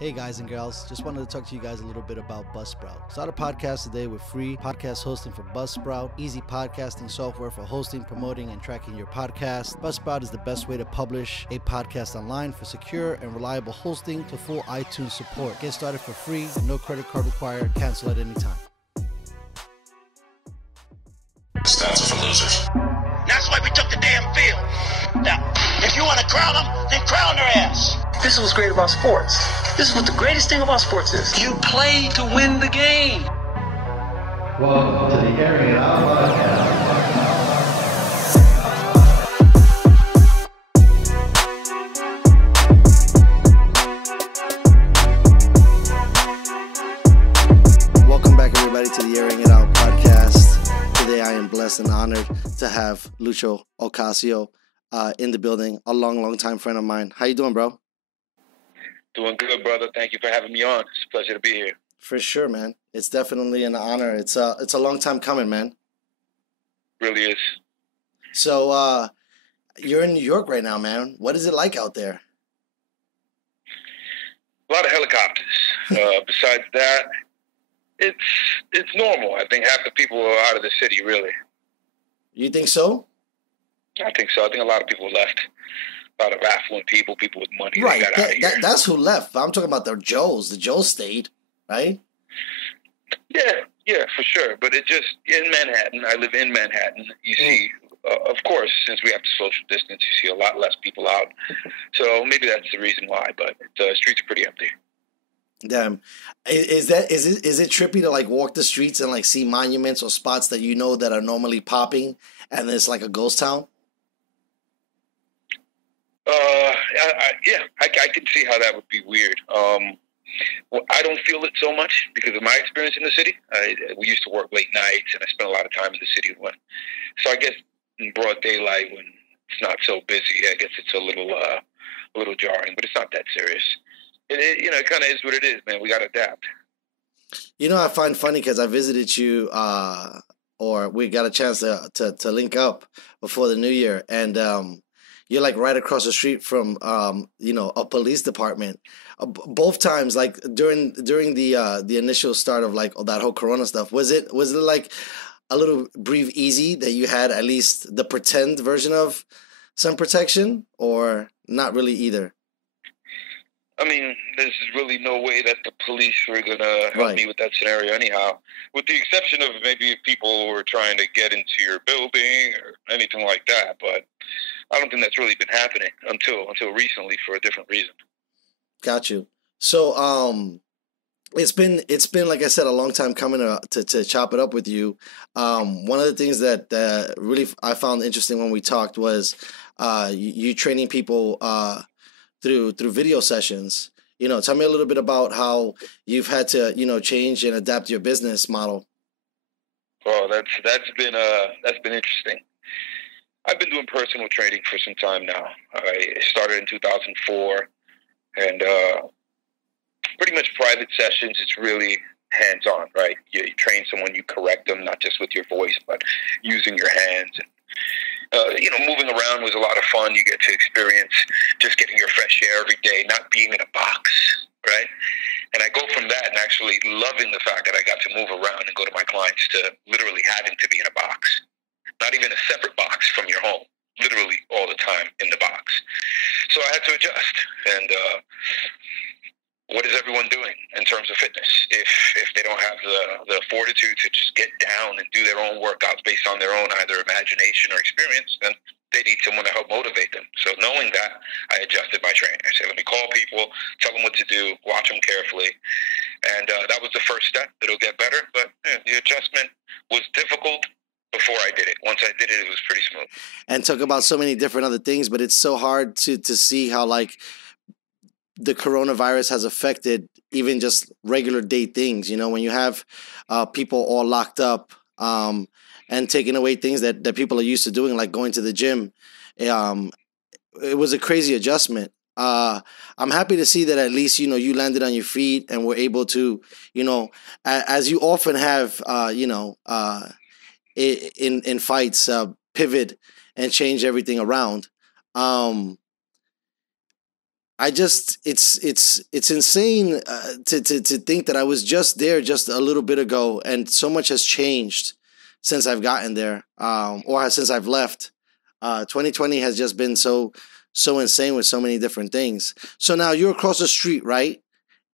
Hey guys and girls, just wanted to talk to you guys a little bit about Buzzsprout. Start a podcast today with free podcast hosting for Buzzsprout, easy podcasting software for hosting, promoting, and tracking your podcast. Buzzsprout is the best way to publish a podcast online for secure and reliable hosting to full iTunes support. Get started for free, no credit card required, cancel at any time. Stats are for losers. That's why we took the damn field. Now, if you want to crown them, then crown their ass. This is what's great about sports. This is what the greatest thing about sports is. You play to win the game. Welcome to the Airin podcast. Welcome back, everybody, to the Airing It Out podcast. Today, I am blessed and honored to have Loucho Ocasio in the building, a long time friend of mine. How you doing, bro? Doing good, brother. Thank you for having me on. It's a pleasure to be here. For sure, man. It's definitely an honor. It's a long time coming, man. Really is. So, you're in New York right now, man. What is it like out there? A lot of helicopters. Besides that, it's normal. I think half the people are out of the city, really. You think so? I think so. I think a lot of people left. A lot of affluent people with money. Right. Got out of here. That's who left. I'm talking about the Joes. The Joes stayed, right? Yeah, for sure. But it just, in Manhattan, I live in Manhattan, you see, of course, since we have to social distance, you see a lot less people out. So maybe that's the reason why, but the streets are pretty empty. Damn. Is it trippy to like walk the streets and like see monuments or spots that you know that are normally popping and it's like a ghost town? I can see how that would be weird. Well, I don't feel it so much because of my experience in the city. We used to work late nights, and I spent a lot of time in the city. So I guess in broad daylight, when it's not so busy, I guess it's a little jarring, but it's not that serious. It kind of is what it is, man. We got to adapt. You know, I find funny because I visited you, or we got a chance to link up before the new year, and you're like right across the street from, a police department. Both times, like during the initial start of like that whole Corona stuff, was it like a little breathe easy that you had at least the pretend version of some protection, or not really either? I mean, there's really no way that the police were going to help me with that scenario anyhow, with the exception of maybe if people were trying to get into your building or anything like that. But I don't think that's really been happening until recently for a different reason. Got you. So it's been like I said, a long time coming to chop it up with you. One of the things that really I found interesting when we talked was you training people through video sessions. Tell me a little bit about how you've had to change and adapt your business model. Well, that's been interesting. I've been doing personal training for some time now. I started in 2004, and pretty much private sessions. It's really hands-on, right? You train someone, you correct them, not just with your voice, but using your hands. Moving around was a lot of fun. You get to experience just getting your fresh air every day, not being in a box, right? And I go from that and actually loving the fact that I got to move around and go to my clients to literally having to be in a box. Not even a separate box from your home, literally all the time in the box. So I had to adjust. And what is everyone doing in terms of fitness? If they don't have the fortitude to just get down and do their own workouts based on their own either imagination or experience, then they need someone to help motivate them. So knowing that, I adjusted my training. I said, let me call people, tell them what to do, watch them carefully. And that was the first step. It'll get better. But the adjustment was difficult before I did it. Once I did it, it was pretty smooth. And talk about so many different other things, but it's so hard to see how like the coronavirus has affected even just regular day things. When you have people all locked up and taking away things that people are used to doing, like going to the gym. It was a crazy adjustment. I'm happy to see that at least, you landed on your feet and were able to, as you often have, in fights, pivot and change everything around. I just it's insane to think that I was just there just a little bit ago, and so much has changed since I've gotten there, or since I've left. 2020 has just been so insane with so many different things. So now you're across the street, right?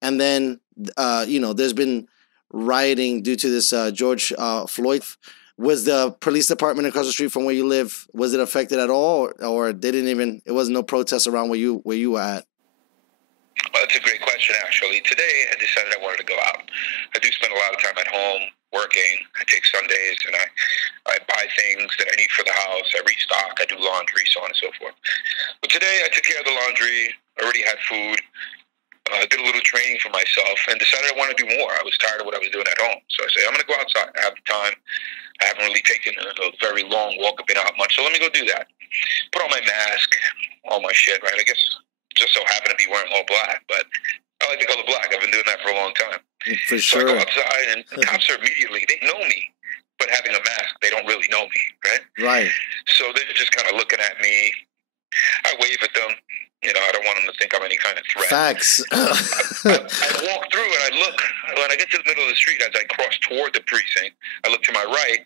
And then there's been rioting due to this George Floyd. Was the police department across the street from where you live, was it affected at all, or they didn't even? It was no protests around where you were at. Well, that's a great question, actually. Today, I decided I wanted to go out. I do spend a lot of time at home working. I take Sundays, and I buy things that I need for the house. I restock. I do laundry, so on and so forth. But today, I took care of the laundry. I already had food. I did a little training for myself and decided I wanted to do more. I was tired of what I was doing at home. So I said, I'm going to go outside. I have the time. I haven't really taken a very long walk. I've been out much, so let me go do that. Put on my mask, all my shit, right? I guess just so happen to be wearing all black, but I like the color black. I've been doing that for a long time. For sure. So I go outside, and the cops are immediately, they know me, but having a mask, they don't really know me, right? Right. So they're just kind of looking at me. I wave at them. I don't want them to think I'm any kind of threat. Facts. I walk through and I look. When I get to the middle of the street, as I cross toward the precinct, I look to my right,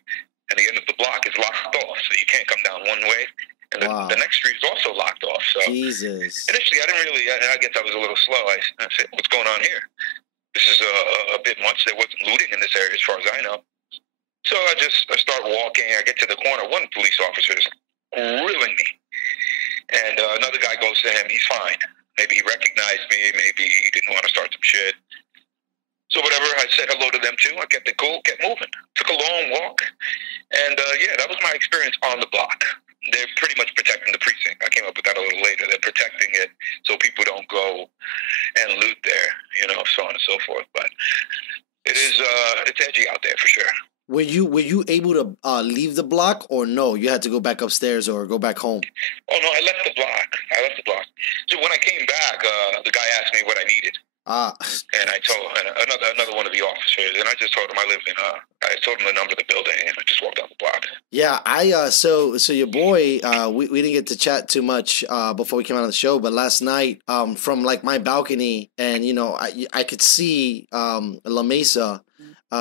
and the end of the block is locked off, so you can't come down one way. And the next street is also locked off. So Jesus. Initially, I didn't really. I guess I was a little slow. I said, "What's going on here? This is a bit much. There wasn't looting in this area, as far as I know." So I start walking. I get to the corner. One police officer is grilling me, and another guy goes to him. He's fine. Maybe he recognized me. Maybe he didn't want to start some shit. So whatever, I said hello to them too. I kept it cool, kept moving. Took a long walk, and that was my experience on the block. They're pretty much protecting the precinct. I came up with that a little later. They're protecting it so people don't go and loot there, so on and so forth. But it is it's edgy out there for sure. Were you able to leave the block, or no? You had to go back upstairs or go back home? Oh no, I left the block. So when I came back, the guy asked me what I needed. And I told another one of the officers, and I just told him I lived in. I told him the number of the building, and I just walked down the block. Yeah, so your boy, we didn't get to chat too much before we came out of the show, but last night, from like my balcony, and I could see La Mesa,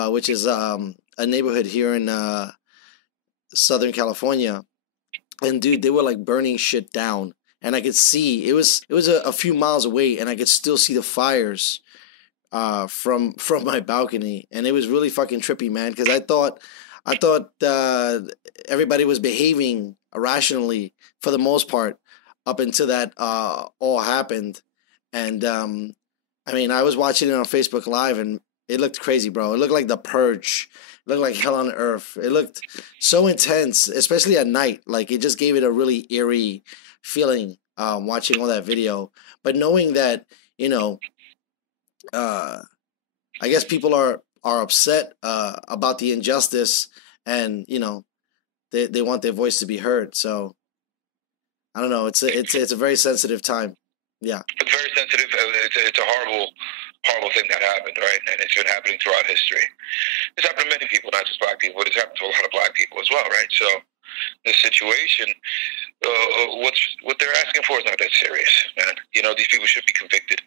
which is a neighborhood here in Southern California, and dude, they were like burning shit down. And I could see it was a few miles away, and I could still see the fires from my balcony, and it was really fucking trippy, man. Because I thought everybody was behaving rationally for the most part up until that all happened, and I was watching it on Facebook Live, and it looked crazy, bro. It looked like The Purge. It looked like hell on earth. It looked so intense, especially at night. Like, it just gave it a really eerie feeling watching all that video. But knowing that, I guess people are upset about the injustice, and they want their voice to be heard. So I don't know. It's a very sensitive time. Yeah, it's very sensitive. It's a horrible thing that happened, right? And it's been happening throughout history. It's happened to many people, not just black people, but it's happened to a lot of black people as well, right? So this situation, what they're asking for is not that serious, man. These people should be convicted.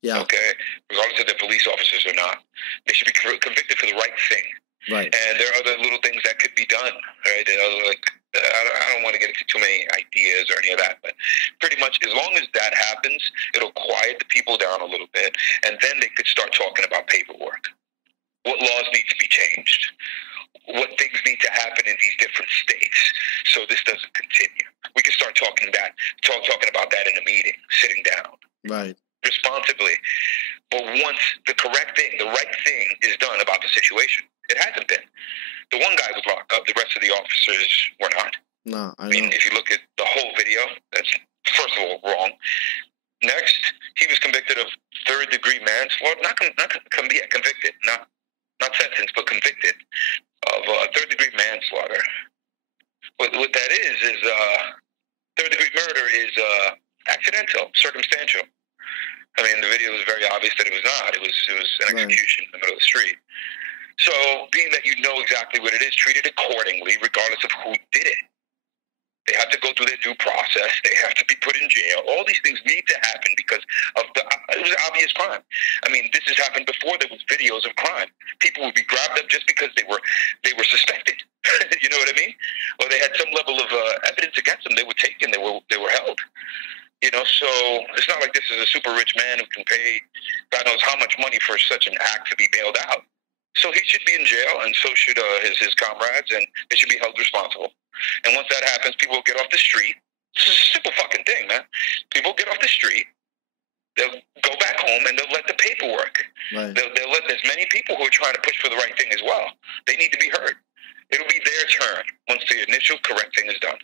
Yeah. Okay? Regardless if they're police officers or not. They should be convicted for the right thing. Right. And there are other little things that could be done, right? I don't want to get into too many ideas or any of that, but pretty much as long as that happens, it'll quiet the people down a little bit, and then they could start talking about paperwork. What laws need to be changed? What things need to happen in these different states so this doesn't continue? We can start talking about that in a meeting, sitting down. Right. Responsibly. But once the correct thing, the right thing is done about the situation, it hasn't been. The one guy was locked up. The rest of the officers were not. No, I mean, if you look at the whole video, that's first of all wrong. Next, he was convicted of third-degree manslaughter. Convicted, not sentenced, but convicted of third-degree manslaughter. What that is third-degree murder is accidental, circumstantial. I mean, the video was very obvious that it was not. It was an execution in the middle of the street. So, being that you know exactly what it is, treat it accordingly, regardless of who did it. They have to go through their due process. They have to be put in jail. All these things need to happen because of it was an obvious crime. I mean, this has happened before. There was videos of crime. People would be grabbed up just because they were suspected. You know what I mean? Or they had some level of evidence against them. They were taken. They were held. You know, so it's not like this is a super rich man who can pay God knows how much money for such an act to be bailed out. So he should be in jail, and so should his comrades, and they should be held responsible. And once that happens, people will get off the street. It's a simple fucking thing, man. People get off the street, they'll go back home, and they'll let the paperwork. Right. They'll let as many people who are trying to push for the right thing as well. They need to be heard. It'll be their turn once the initial correct thing is done.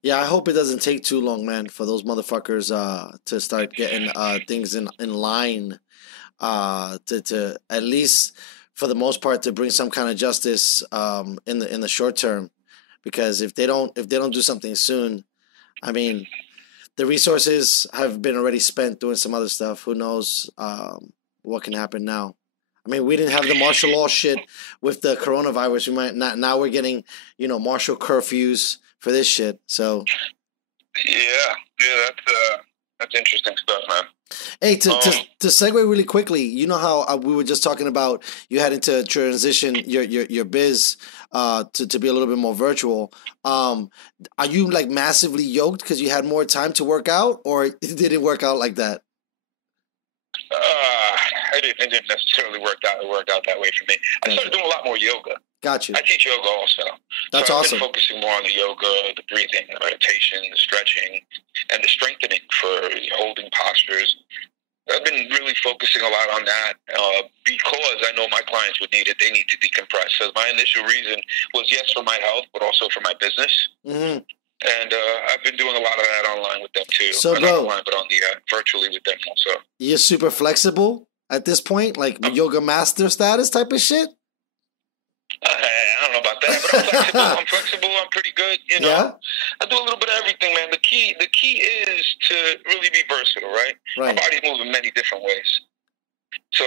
Yeah, I hope it doesn't take too long, man, for those motherfuckers to start getting things in line. To at least for the most part to bring some kind of justice in the short term, because if they don't do something soon, I mean, the resources have been already spent doing some other stuff. Who knows what can happen now? I mean, we didn't have the martial law shit with the coronavirus. We might not. Now we're getting martial curfews for this shit. So yeah, that's interesting stuff, man. Hey, to segue really quickly, you know how we were just talking about you had to transition your biz to be a little bit more virtual. Are you like massively yoked because you had more time to work out, or it didn't work out like that? It didn't necessarily work out that way for me. I started doing a lot more yoga. Got you. I teach yoga also. That's so I've awesome. been focusing more on the yoga, the breathing, the meditation, the stretching, and the strengthening for holding postures. I've been really focusing a lot on that because I know my clients would need it. They need to decompress. So my initial reason was, yes, for my health, but also for my business. Mm-hmm. And I've been doing a lot of that online with them too. So, not bro, online, but on the virtually with them also. You're super flexible at this point, like yoga master status type of shit. I don't know about that, but I'm flexible. I'm pretty good. Yeah? I do a little bit of everything, man. The key is to really be versatile, right? Our bodies move in many different ways. So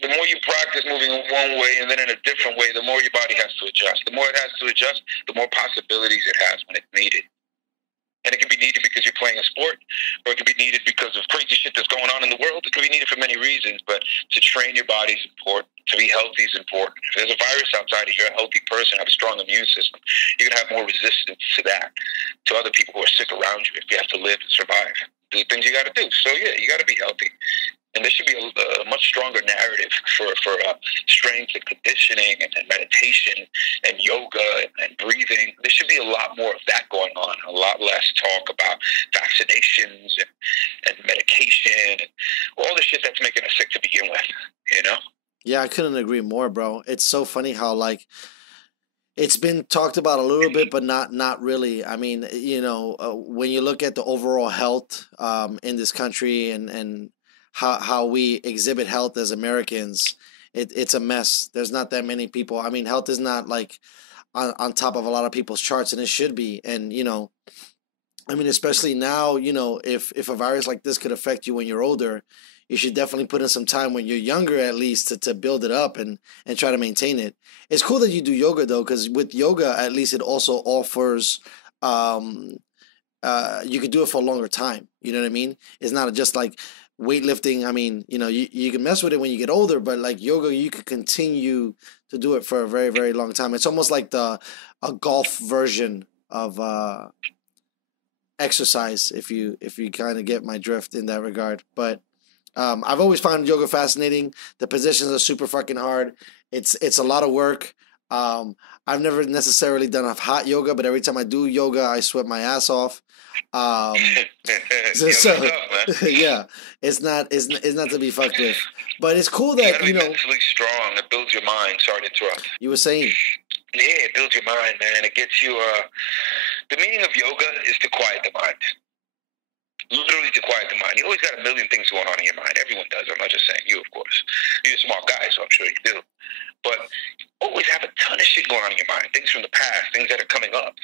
the more you practice moving in one way and then in a different way, the more your body has to adjust. The more it has to adjust, the more possibilities it has when it's needed. And it can be needed because you're playing a sport, or it can be needed because of crazy shit that's going on in the world. It can be needed for many reasons, but to train your body is important. To be healthy is important. If there's a virus outside, if you're a healthy person, have a strong immune system, you're going to have more resistance to that, to other people who are sick around you if you have to live and survive. Do the things you got to do. So, yeah, you got to be healthy. And there should be a much stronger narrative for strength and conditioning and meditation and yoga and breathing. There should be a lot more of that going on, a lot less talk about vaccinations and medication and all the shit that's making us sick to begin with, Yeah, I couldn't agree more, bro. It's so funny how, like, it's been talked about a little bit, but not really. I mean, when you look at the overall health in this country and how we exhibit health as Americans, it's a mess. There's not that many people. I mean, health is not like on top of a lot of people's charts, and it should be. And I mean, especially now, if a virus like this could affect you when you're older, you should definitely put in some time when you're younger, at least to build it up and try to maintain it. It's cool that you do yoga though, because with yoga, at least it also offers you could do it for a longer time. You know what I mean? It's not just like weightlifting. I mean, you can mess with it when you get older, but like yoga, you could continue to do it for a very, very long time. It's almost like a golf version of exercise, if you kind of get my drift in that regard. But I've always found yoga fascinating. The positions are super fucking hard. It's a lot of work. I've never necessarily done a hot yoga, but every time I do yoga, I sweat my ass off. So yeah, it's not to be fucked with. But it's cool that you gotta be mentally strong. It builds your mind. Sorry to interrupt. You were saying. Yeah, it builds your mind, man. It gets you. The meaning of yoga is to quiet the mind. Literally to quiet the mind. You always got a million things going on in your mind. Everyone does. I'm not just saying you, of course. You're a smart guy, so I'm sure you do. But always have a ton of shit going on in your mind. Things from the past, things that are coming up,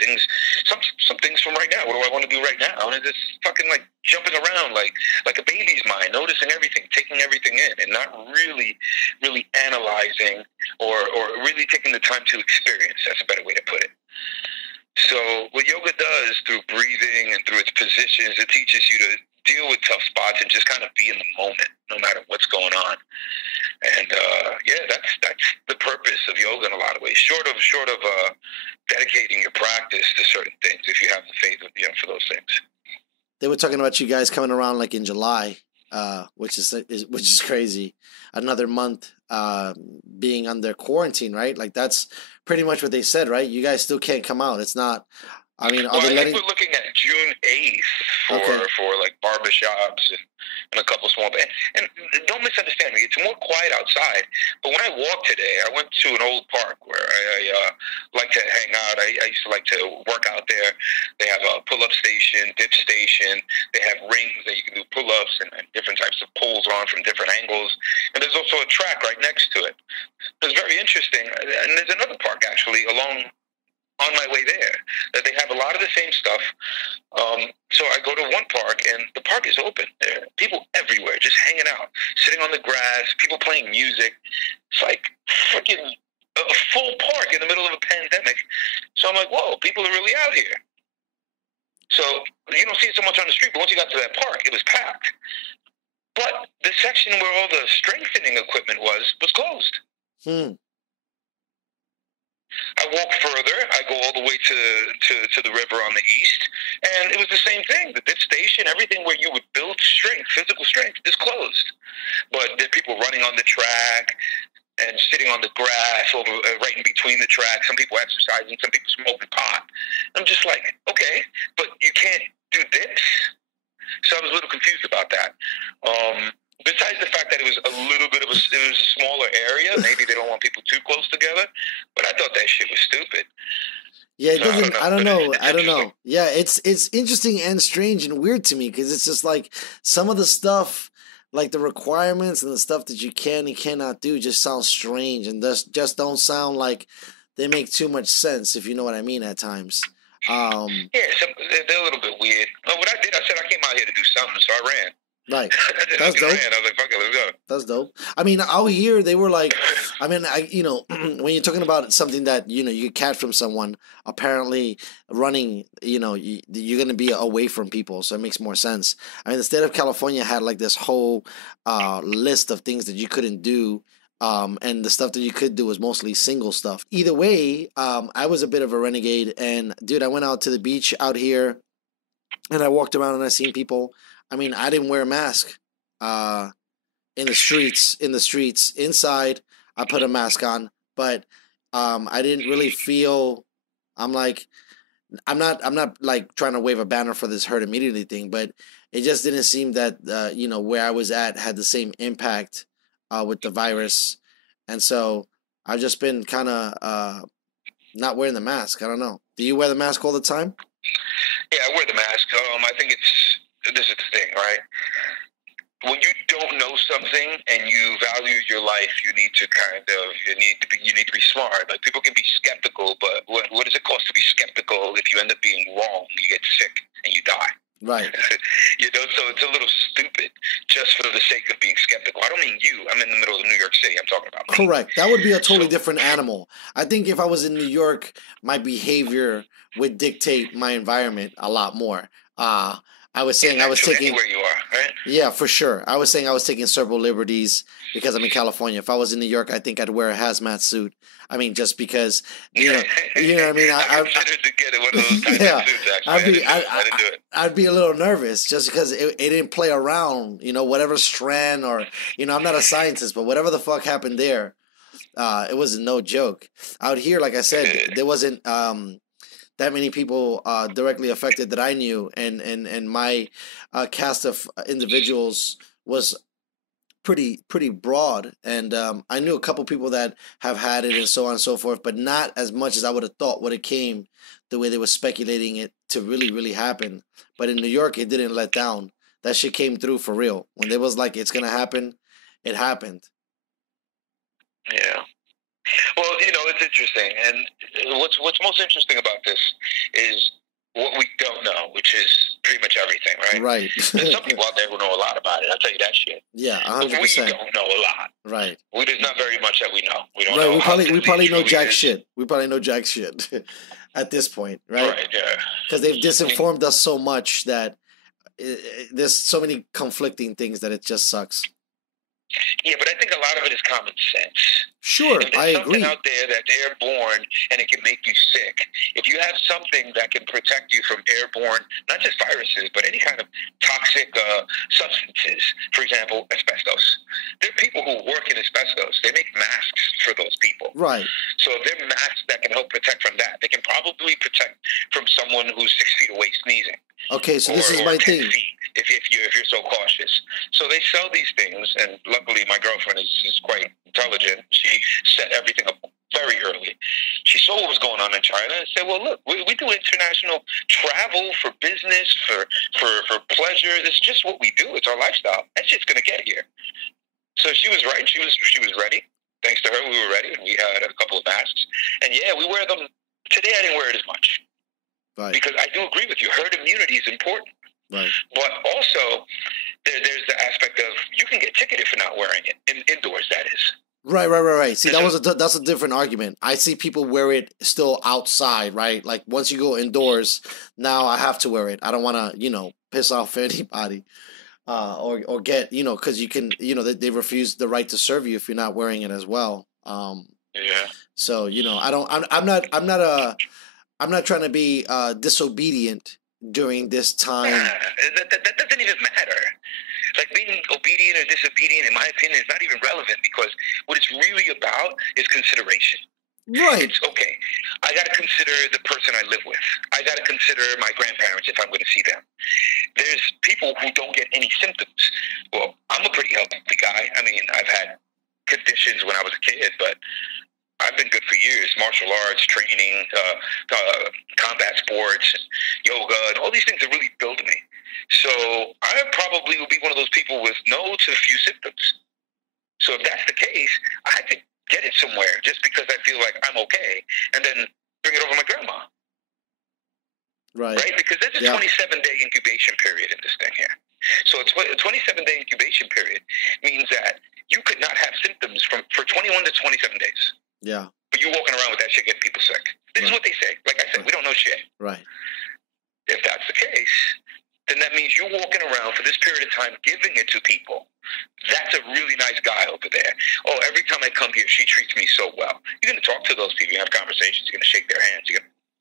some things from right now. What do I want to do right now? And it's just fucking like jumping around like a baby's mind, noticing everything, taking everything in, and not really analyzing or really taking the time to experience. That's a better way to put it. So what yoga does through breathing and through its positions, it teaches you to deal with tough spots and just kind of be in the moment, no matter what's going on. And that's the purpose of yoga in a lot of ways. Short of dedicating your practice to certain things, if you have the faith for those things. They were talking about you guys coming around like in July, which is crazy. Another month being under quarantine, right? Like that's pretty much what they said, right? You guys still can't come out. It's not. I mean, I think we're looking at June 8th for like barbershops and a couple small bands. And don't misunderstand me, it's more quiet outside. But when I walked today, I went to an old park where I like to hang out. I used to like to work out there. They have a pull-up station, dip station. They have rings that you can do pull-ups and different types of pulls on from different angles. And there's also a track right next to it. It's very interesting. And there's another park actually on my way there, that they have a lot of the same stuff. So I go to one park, and the park is open. There are people everywhere, just hanging out, sitting on the grass, people playing music. It's like freaking a full park in the middle of a pandemic. So I'm like, whoa, people are really out here. So you don't see it so much on the street, but once you got to that park, it was packed. But the section where all the strengthening equipment was closed. I walk further. I go all the way to the river on the east, and it was the same thing. The dip station, everything where you would build strength, physical strength, is closed. But there are people running on the track and sitting on the grass over right in between the tracks. Some people exercising, some people smoking pot. I'm just like, okay, but you can't do dips. So I was a little confused about that. Besides the fact that it was a little bit of it was a smaller area, maybe they don't want people too close together, but I thought that shit was stupid. Yeah, it doesn't. I don't know. Yeah, it's interesting and strange and weird to me because it's just like some of the stuff, like the requirements and the stuff that you can and cannot do, just sounds strange and just don't sound like they make too much sense. If you know what I mean, at times. Yeah, they're a little bit weird. What I did, I said I came out here to do something, so I ran. Right. That's dope. I was like, fuck it, let's go. That's dope. I mean, out here, they were like, I mean, when you're talking about something that, you catch from someone, apparently running, you're going to be away from people. So it makes more sense. I mean, the state of California had like this whole list of things that you couldn't do. And the stuff that you could do was mostly single stuff. Either way, I was a bit of a renegade. And, dude, I went out to the beach out here and I walked around and I seen people. I mean, I didn't wear a mask in the streets. Inside, I put a mask on, but I didn't really feel. I'm not like trying to wave a banner for this herd immunity thing, but it just didn't seem that where I was at had the same impact with the virus, and so I've just been kind of not wearing the mask. I don't know. Do you wear the mask all the time? Yeah, I wear the mask. I think this is the thing, right? When you don't know something and you value your life, you need to be smart. Like, people can be skeptical, but what does it cost to be skeptical if you end up being wrong? You get sick and you die. Right. So it's a little stupid just for the sake of being skeptical. I don't mean you. I'm in the middle of New York City. I'm talking about me. Correct. That would be a totally different animal. I think if I was in New York, my behavior would dictate my environment a lot more. I was saying I was taking anywhere you are, right? Yeah, for sure. I was saying I was taking several liberties because I'm in California. If I was in New York, I think I'd wear a hazmat suit. I mean, just because you know what I mean. I considered to get one of those types of suits. Actually, I didn't do it. I'd be a little nervous just because it didn't play around. Whatever strand or I'm not a scientist, but whatever the fuck happened there, it was no joke. Out here, like I said, there wasn't that many people directly affected that I knew, and my cast of individuals was pretty broad, and I knew a couple people that have had it and so on and so forth, but not as much as I would have thought when it came the way they were speculating it to really, really happen. But in New York, it didn't let down. That shit came through for real. When they was like, it's gonna happen, it happened. Yeah. Well, it's interesting, and what's most interesting about this is what we don't know, which is pretty much everything, right? Right. There's some people out there who know a lot about it. I'll tell you that shit. Yeah, But 100%. we don't know a lot. Right. There's not very much that we know. We don't Right. know. We probably know jack is. shit. We probably know jack shit at this point, right? Right. Yeah. Because they've disinformed us so much that there's so many conflicting things that it just sucks. Yeah, but I think a lot of it is common sense. Sure, If there's I something agree. out there that's airborne and it can make you sick, if you have something that can protect you from airborne, not just viruses, but any kind of toxic substances, for example, asbestos. There are people who work in asbestos. They make masks for those people. Right. So if there are masks that can help protect from that, they can probably protect from someone who's 6 feet away sneezing. Okay, so this is my 10 thing. feet, if you're so cautious. So they sell these things, and luckily my girlfriend is quite intelligent. She set everything up very early. She saw what was going on in China and said, well, look, we do international travel for business, for pleasure. This is just what we do. It's our lifestyle. That shit's going to get here. So she was right. She was ready. Thanks to her, we were ready, and we had a couple of masks. And yeah, we wear them. Today I didn't wear it as much. Right. Because I do agree with you. Herd immunity is important. Right. But also, there's the aspect of you can get ticketed for not wearing it indoors. That is Right. See, that's a different argument. I see people wear it still outside, right? Like once you go indoors, now I have to wear it. I don't want to, piss off anybody, or get, because you can, they refuse the right to serve you if you're not wearing it as well. yeah. So I'm not trying to be disobedient during this time. That doesn't even matter. Like being obedient or disobedient, in my opinion, is not even relevant because what it's really about is consideration. Right. It's okay. I got to consider the person I live with. I got to consider my grandparents if I'm going to see them. There's people who don't get any symptoms. Well, I'm a pretty healthy guy. I mean, I've had conditions when I was a kid, but I've been good for years. Martial arts, training, combat sports, yoga, and all these things have really built me. So I probably will be one of those people with no to few symptoms. So if that's the case, I have to get it somewhere just because I feel like I'm okay, and then bring it over my grandma. Right. Because there's a 27-day incubation period in this thing here. So a 27-day incubation period means that you could not have symptoms for 21 to 27 days. Yeah. But you're walking around with that shit getting people sick. This is what they say. Like I said, we don't know shit. Right. If that's the case, then that means you're walking around for this period of time giving it to people. That's a really nice guy over there. Oh, every time I come here, she treats me so well. You're going to talk to those people. You have conversations. You're going to shake their hands.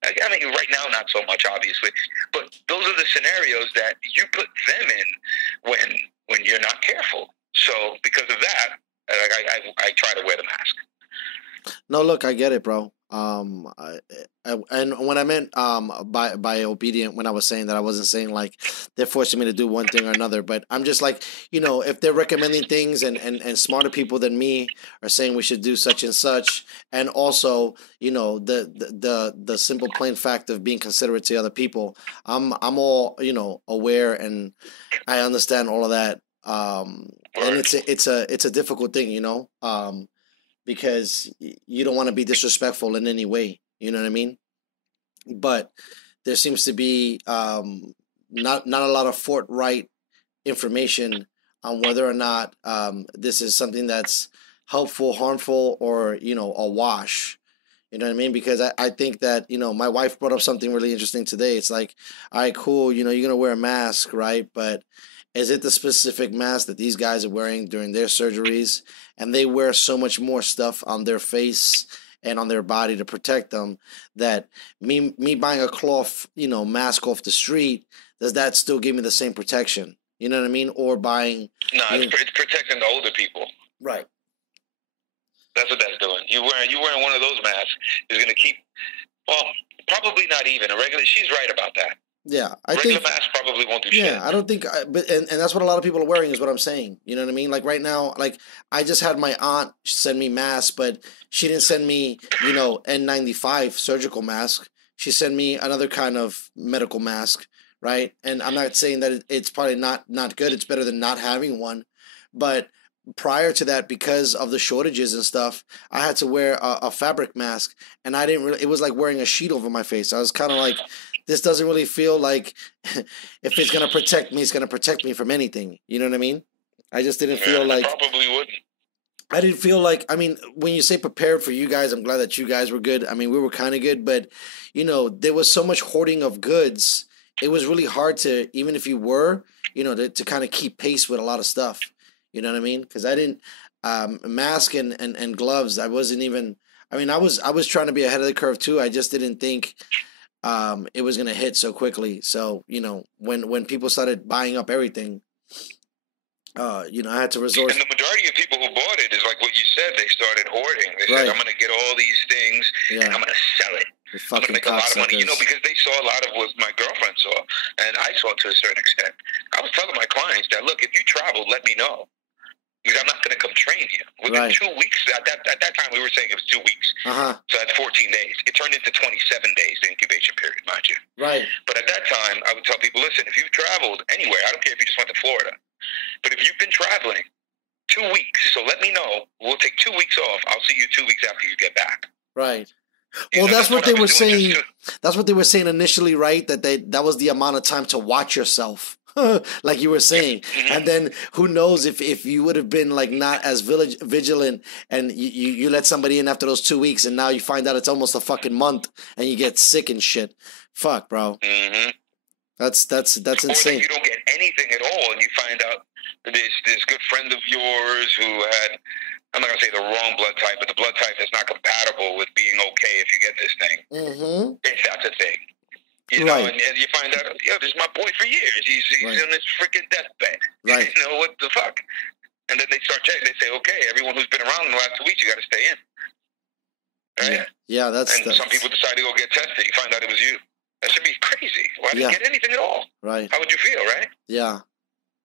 I mean, right now, not so much, obviously. But those are the scenarios that you put them in when you're not careful. So because of that, I try to wear the mask. No, look, I get it, bro. And when I meant by obedient, when I was saying that, I wasn't saying like they're forcing me to do one thing or another, but I'm just like, if they're recommending things and smarter people than me are saying we should do such and such, and also the simple plain fact of being considerate to other people, I'm all aware, and I understand all of that. And it's a difficult thing, because you don't want to be disrespectful in any way, you know what I mean? But there seems to be not a lot of forthright information on whether or not this is something that's helpful, harmful, or a wash. You know what I mean? Because I think that my wife brought up something really interesting today. It's like, all right, cool, you're gonna wear a mask, right? But is it the specific mask that these guys are wearing during their surgeries? And they wear so much more stuff on their face and on their body to protect them that me buying a cloth, mask off the street, does that still give me the same protection? You know what I mean? Or buying... No, it's protecting the older people. Right. That's what that's doing. You wearing one of those masks is going to keep... Well, probably not even. A regular... She's right about that. Yeah, regular mask probably won't do shit. Yeah, I don't think, but that's what a lot of people are wearing is what I'm saying. You know what I mean? Like right now, like I just had my aunt send me masks, but she didn't send me, N95 surgical mask. She sent me another kind of medical mask, right? And I'm not saying that it's probably not good. It's better than not having one, but prior to that, because of the shortages and stuff, I had to wear a fabric mask, and I didn't really. It was like wearing a sheet over my face. I was kind of like, this doesn't really feel like if it's gonna protect me, it's gonna protect me from anything. You know what I mean? I just didn't feel like probably wouldn't. I didn't feel like, I mean, when you say prepared for you guys, I'm glad that you guys were good. I mean, we were kind of good, but, you know, there was so much hoarding of goods. It was really hard to, even if you were, you know, to kind of keep pace with a lot of stuff. You know what I mean? Because I didn't, mask and gloves, I wasn't even, I mean, I was trying to be ahead of the curve too. I just didn't think it was going to hit so quickly. So, you know, when people started buying up everything, you know, I had to resort. And the majority of people who bought it is like what you said. They started hoarding. They said, "I'm going to get all these things, and I'm going to sell it. I'm going to make a lot of money." You know, because they saw a lot of what my girlfriend saw, and I saw to a certain extent. I was telling my clients that, look, if you travel, let me know, because I'm not going to come train you. Within 2 weeks, at that time we were saying it was 2 weeks. So that's 14 days. It turned into 27 days, the incubation period, mind you. Right. But at that time, I would tell people, listen, if you've traveled anywhere, I don't care if you just went to Florida, but if you've been traveling 2 weils, so let me know. We'll take 2 weeks off. I'll see you 2 weeks after you get back. Right. Well, that's what they were saying. That's what they were saying initially, right? That was the amount of time to watch yourself, like you were saying. And then who knows if you would have been like not as vigilant and you let somebody in after those 2 weeks and now you find out it's almost a fucking month and you get sick and shit. Fuck, bro. That's insane. Or that you don't get anything at all, and you find out that this good friend of yours who had, I'm not gonna say the wrong blood type, but the blood type that's not compatible with being okay if you get this thing. If that's a thing, you know, and you find out, yo, this is my boy for years. He's on his freaking deathbed. Right. You know what the fuck? And then they start checking. They say, okay, everyone who's been around in the last 2 weeks, you got to stay in. Right? Yeah, that's. Some people decide to go get tested. You find out it was you. That should be crazy. Why didn't you get anything at all? Right. How would you feel, right? Yeah.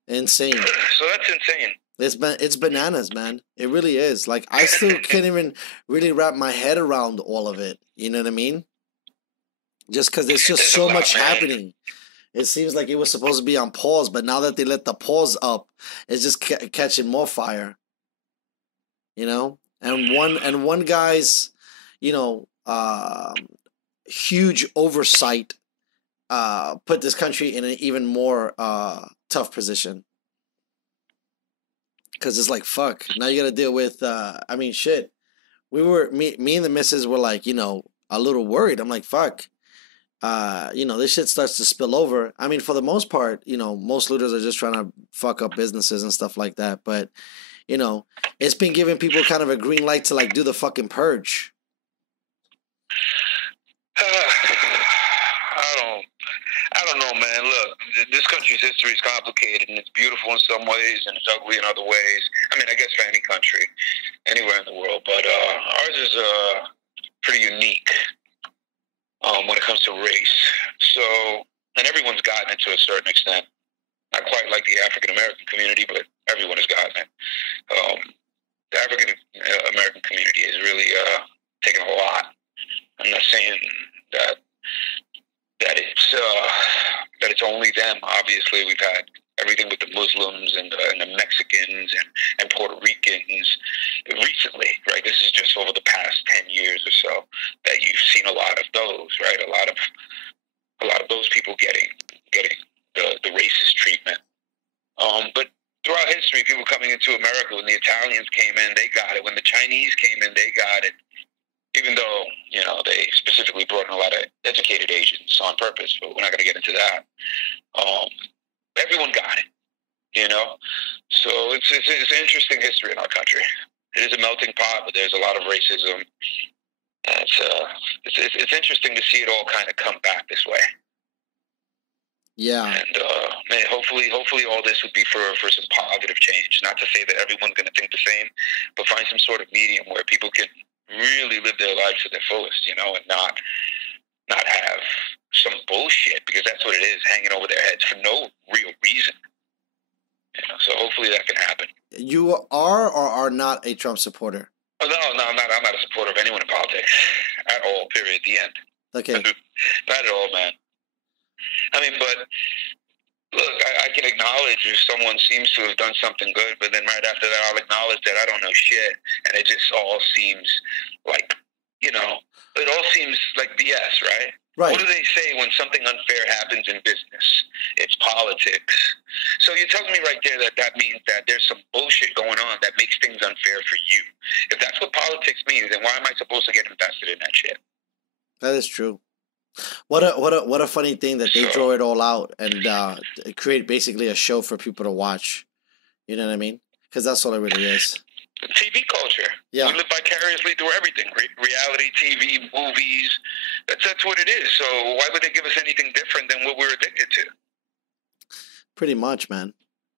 Insane. So that's insane. It's bananas, man. It really is. Like, I still can't even really wrap my head around all of it. You know what I mean? Just because there's just so much happening. It seems like it was supposed to be on pause, but now that they let the pause up, it's just catching more fire. You know? And one guy's, you know, huge oversight put this country in an even more tough position. Because it's like, fuck, now you got to deal with, I mean, shit. Me and the missus were like, you know, a little worried. I'm like, fuck, you know, this shit starts to spill over. I mean, for the most part, you know, most looters are just trying to fuck up businesses and stuff like that. But, you know, it's been giving people kind of a green light to, like, do the fucking purge. I don't know, man. Look, this country's history is complicated, and it's beautiful in some ways, and it's ugly in other ways. I mean, I guess for any country, anywhere in the world. But ours is pretty unique when it comes to race. So, and everyone's gotten it to a certain extent. Not quite like the African-American community, but everyone has gotten it. The African-American community has really taken a lot. I'm not saying that it's only them. Obviously, we've had everything with the Muslims and the Mexicans and Puerto Ricans recently, right? This is just over the past 10 years or so that you've seen a lot of those, right? A lot of those people getting the racist treatment. But throughout history, people coming into America, when the Italians came in, they got it. When the Chinese came in, they got it. Even though, you know, they specifically brought in a lot of educated Asians on purpose, but we're not going to get into that. Everyone got it, you know? So it's an interesting history in our country. It is a melting pot, but there's a lot of racism. And it's interesting to see it all kind of come back this way. Yeah. And man, hopefully all this would be for some positive change. Not to say that everyone's going to think the same, but find some sort of medium where people can really live their lives to their fullest, you know, and not have some bullshit, because that's what it is, hanging over their heads for no real reason. You know, so hopefully that can happen. You are or are not a Trump supporter? Oh, no, I'm not a supporter of anyone in politics at all, period, the end. Okay. Not at all, man. I mean, but look, I can acknowledge if someone seems to have done something good, but then right after that, I'll acknowledge that I don't know shit. And it just all seems like, you know, it all seems like BS, right? Right. What do they say when something unfair happens in business? It's politics. So you're telling me right there that means that there's some bullshit going on that makes things unfair for you. If that's what politics means, then why am I supposed to get invested in that shit? That is true. What a funny thing that they draw it all out and create basically a show for people to watch. You know what I mean? Because that's all it really is. TV culture. Yeah. We live vicariously through everything. Reality TV, movies. That's what it is. So why would they give us anything different than what we're addicted to? Pretty much, man.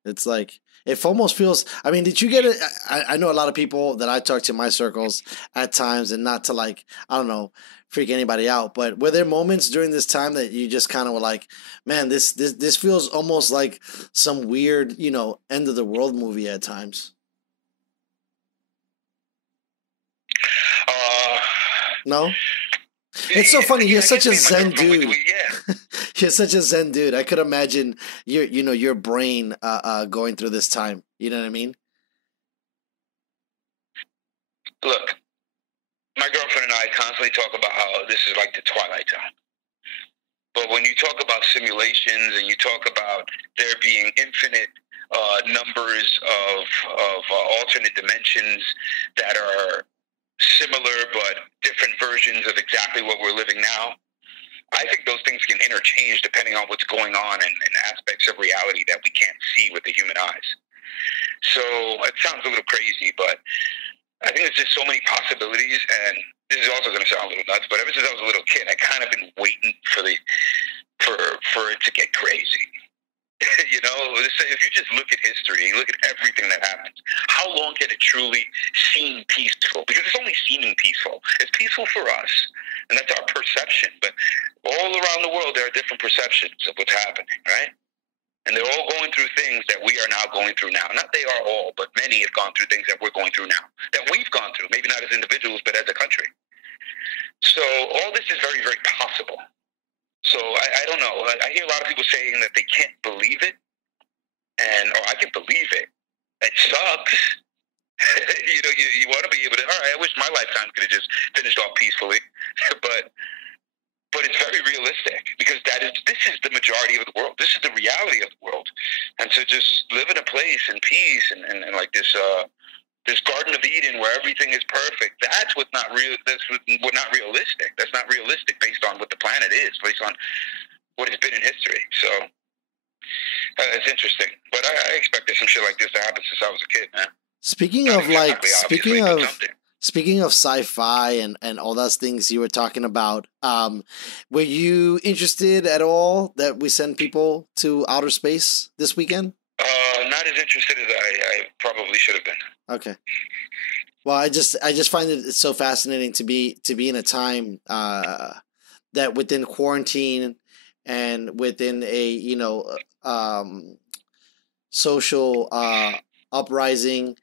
It's like, it almost feels, I mean, did you get it? I know a lot of people that I talk to in my circles at times, and not to like, I don't know, freak anybody out, but were there moments during this time that you just kind of were like, man, this feels almost like some weird, end of the world movie at times? No? It's so funny. You're such a Zen dude. You're such a Zen dude. I could imagine your brain going through this time. You know what I mean? Look, my girlfriend and I constantly talk about how this is like the Twilight Zone. But when you talk about simulations and you talk about there being infinite numbers of alternate dimensions that are similar but different versions of exactly what we're living now, I think those things can interchange depending on what's going on in aspects of reality that we can't see with the human eyes. So it sounds a little crazy, but I think there's just so many possibilities, and this is also going to sound a little nuts, but ever since I was a little kid, I kind of been waiting for it to get crazy. If you just look at history, look at everything that happens, how long can it truly seem peaceful? Because it's only seeming peaceful. It's peaceful for us, and that's our perception. But all around the world, there are different perceptions of what's happening, right? And they're all going through things that we are now going through now. Not they are all, but many have gone through things that we're going through now, that we've gone through, maybe not as individuals, but as a country. So all this is very, very possible. So I don't know. I hear a lot of people saying that they can't believe it, or I can believe it. It sucks. You want to be able to. All right, I wish my lifetime could have just finished off peacefully, but it's very realistic because this is the majority of the world. This is the reality of the world, and to just live in a place in peace and like this Garden of Eden where everything is perfect. That's what's not real. That's what not realistic. That's not realistic based on what the planet is, based on what it's been in history. So it's interesting. But I expected some shit like this to happen since I was a kid, man. Speaking of sci-fi and all those things you were talking about, were you interested at all that we send people to outer space this weekend? Not as interested as I probably should have been. Okay. Well, I just find it so fascinating to be in a time that within quarantine and within a social uprising,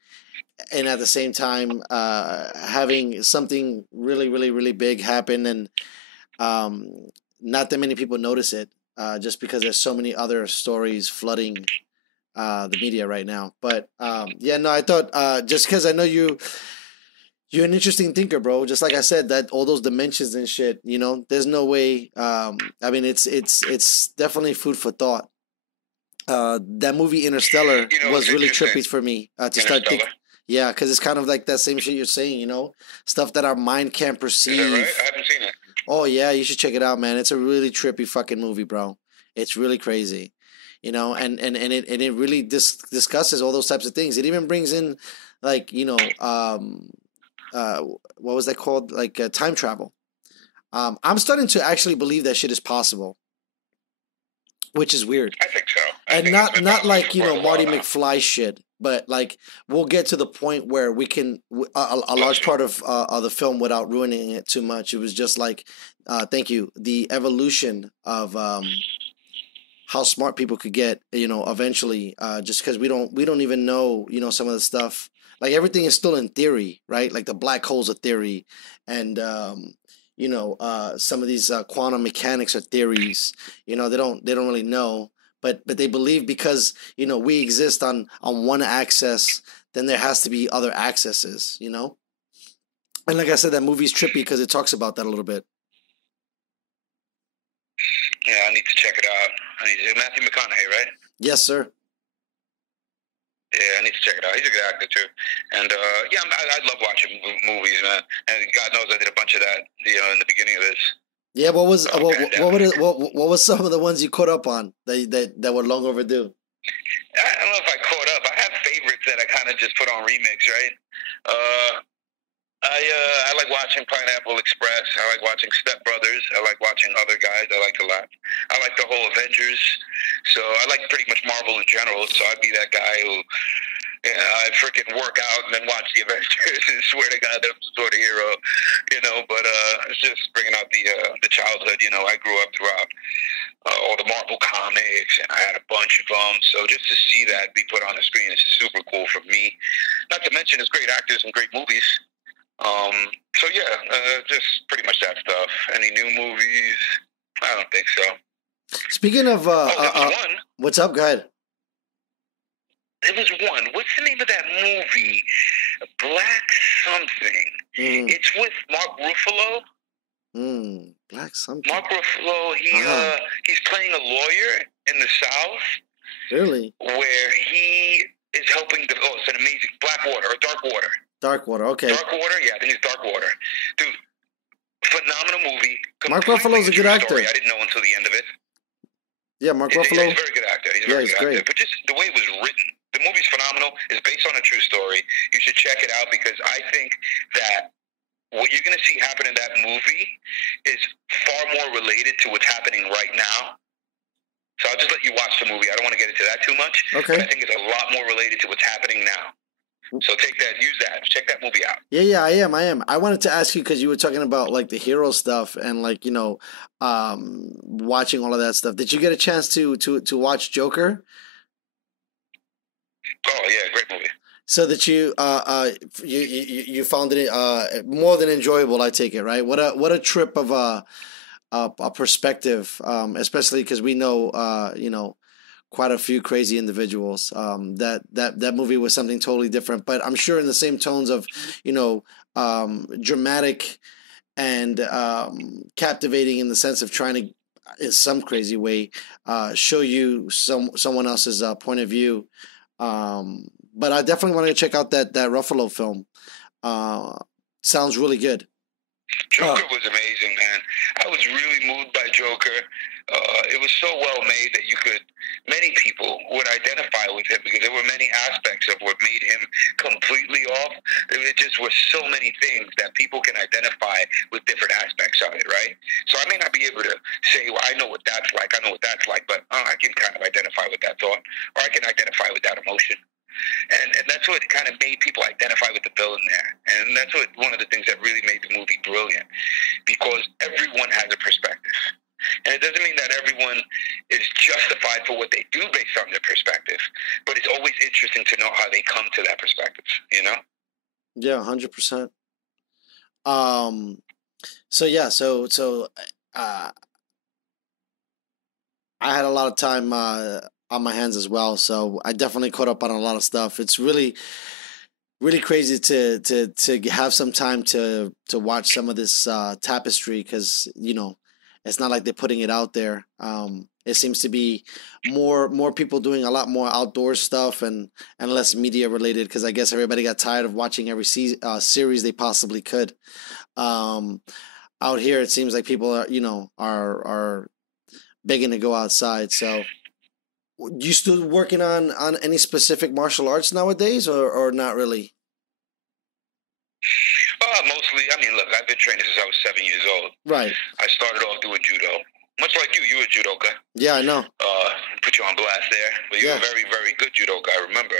and at the same time having something really, really, really big happen, and not that many people notice it, just because there's so many other stories flooding the media right now. But I thought just because I know you're an interesting thinker, bro. Just like I said, that all those dimensions and shit, there's no way. I mean, it's definitely food for thought. That movie Interstellar was really trippy for me to start thinking. Yeah, because it's kind of like that same shit you're saying, stuff that our mind can't perceive. Is that right? I haven't seen it. Oh yeah, you should check it out, man. It's a really trippy fucking movie, bro. It's really crazy. And it really discusses all those types of things. It even brings in, like, what was that called? Like time travel. I'm starting to actually believe that shit is possible, which is weird. I think so. And not like, Marty McFly shit, but like we'll get to the point where we can, a large part of the film, without ruining it too much, it was just like, thank you, the evolution of how smart people could get, eventually, just because we don't even know, some of the stuff. Like everything is still in theory, right? Like the black hole's a theory, and some of these quantum mechanics are theories. They don't really know, but they believe because we exist on one axis, then there has to be other accesses, And like I said, that movie's trippy because it talks about that a little bit. Yeah, I need to check it out. Matthew McConaughey, right? Yes, sir. Yeah, I need to check it out. He's a good actor too, and I love watching movies, man. And God knows I did a bunch of that, in the beginning of this. Yeah, what was what was some of the ones you caught up on that were long overdue? I don't know if I caught up. I have favorites that I kind of just put on remix, right? I like watching Pineapple Express. I like watching Step Brothers. I like watching other guys. I like a lot. I like the whole Avengers. So I like pretty much Marvel in general. So I'd be that guy who I freaking work out and then watch the Avengers and swear to God I'm some sort of hero, But it's just bringing out the childhood. I grew up throughout all the Marvel comics, and I had a bunch of them. So just to see that be put on the screen is super cool for me. Not to mention, it's great actors and great movies. Just pretty much that stuff. Any new movies? I don't think so. Speaking of, what's up? Go ahead. There was one. What's the name of that movie? Black something. It's with Mark Ruffalo. Black something. Mark Ruffalo. He's playing a lawyer in the South. Really? Where he is helping. It's an amazing Blackwater or Darkwater. Darkwater, okay. Darkwater, yeah, I think it's Darkwater. Dude, phenomenal movie. Mark Ruffalo's a good actor. I didn't know until the end of it. Yeah, Mark Ruffalo. He's a very good actor. He's a very good actor. But just the way it was written, the movie's phenomenal. It's based on a true story. You should check it out because I think that what you're going to see happen in that movie is far more related to what's happening right now. So I'll just let you watch the movie. I don't want to get into that too much. Okay. But I think it's a lot more related to what's happening now. So use that. Check that movie out. Yeah, I am. I wanted to ask you because you were talking about like the hero stuff and like watching all of that stuff. Did you get a chance to watch Joker? Oh yeah, great movie. So that you found it more than enjoyable. I take it, right? What a trip of a perspective, especially because we know quite a few crazy individuals. That movie was something totally different, but I'm sure in the same tones of, dramatic and captivating in the sense of trying to, in some crazy way, show you someone else's point of view. But I definitely want to check out that Ruffalo film. Sounds really good. Joker was amazing, man. I was really moved by Joker. It was so well made that many people would identify with him because there were many aspects of what made him completely off. There just were so many things that people can identify with different aspects of it, right? So I may not be able to say, well, I know what that's like, but I can kind of identify with that thought, or I can identify with that emotion. And that's what kind of made people identify with the villain there. And that's one of the things that really made the movie brilliant, because everyone has a perspective. And it doesn't mean that everyone is justified for what they do based on their perspective, but it's always interesting to know how they come to that perspective, Yeah, 100%. I had a lot of time on my hands as well, so I definitely caught up on a lot of stuff. It's really, really crazy to have some time to watch some of this tapestry because it's not like they're putting it out there. It seems to be more people doing a lot more outdoor stuff and less media related because I guess everybody got tired of watching every series they possibly could. Out here, it seems like people are begging to go outside. So, you still working on any specific martial arts nowadays, or not really? Mostly. I mean, look, I've been training since I was 7 years old. Right. I started off doing judo. Much like you were a judoka. Yeah, I know. Put you on blast there. But you're a very, very good judoka, I remember.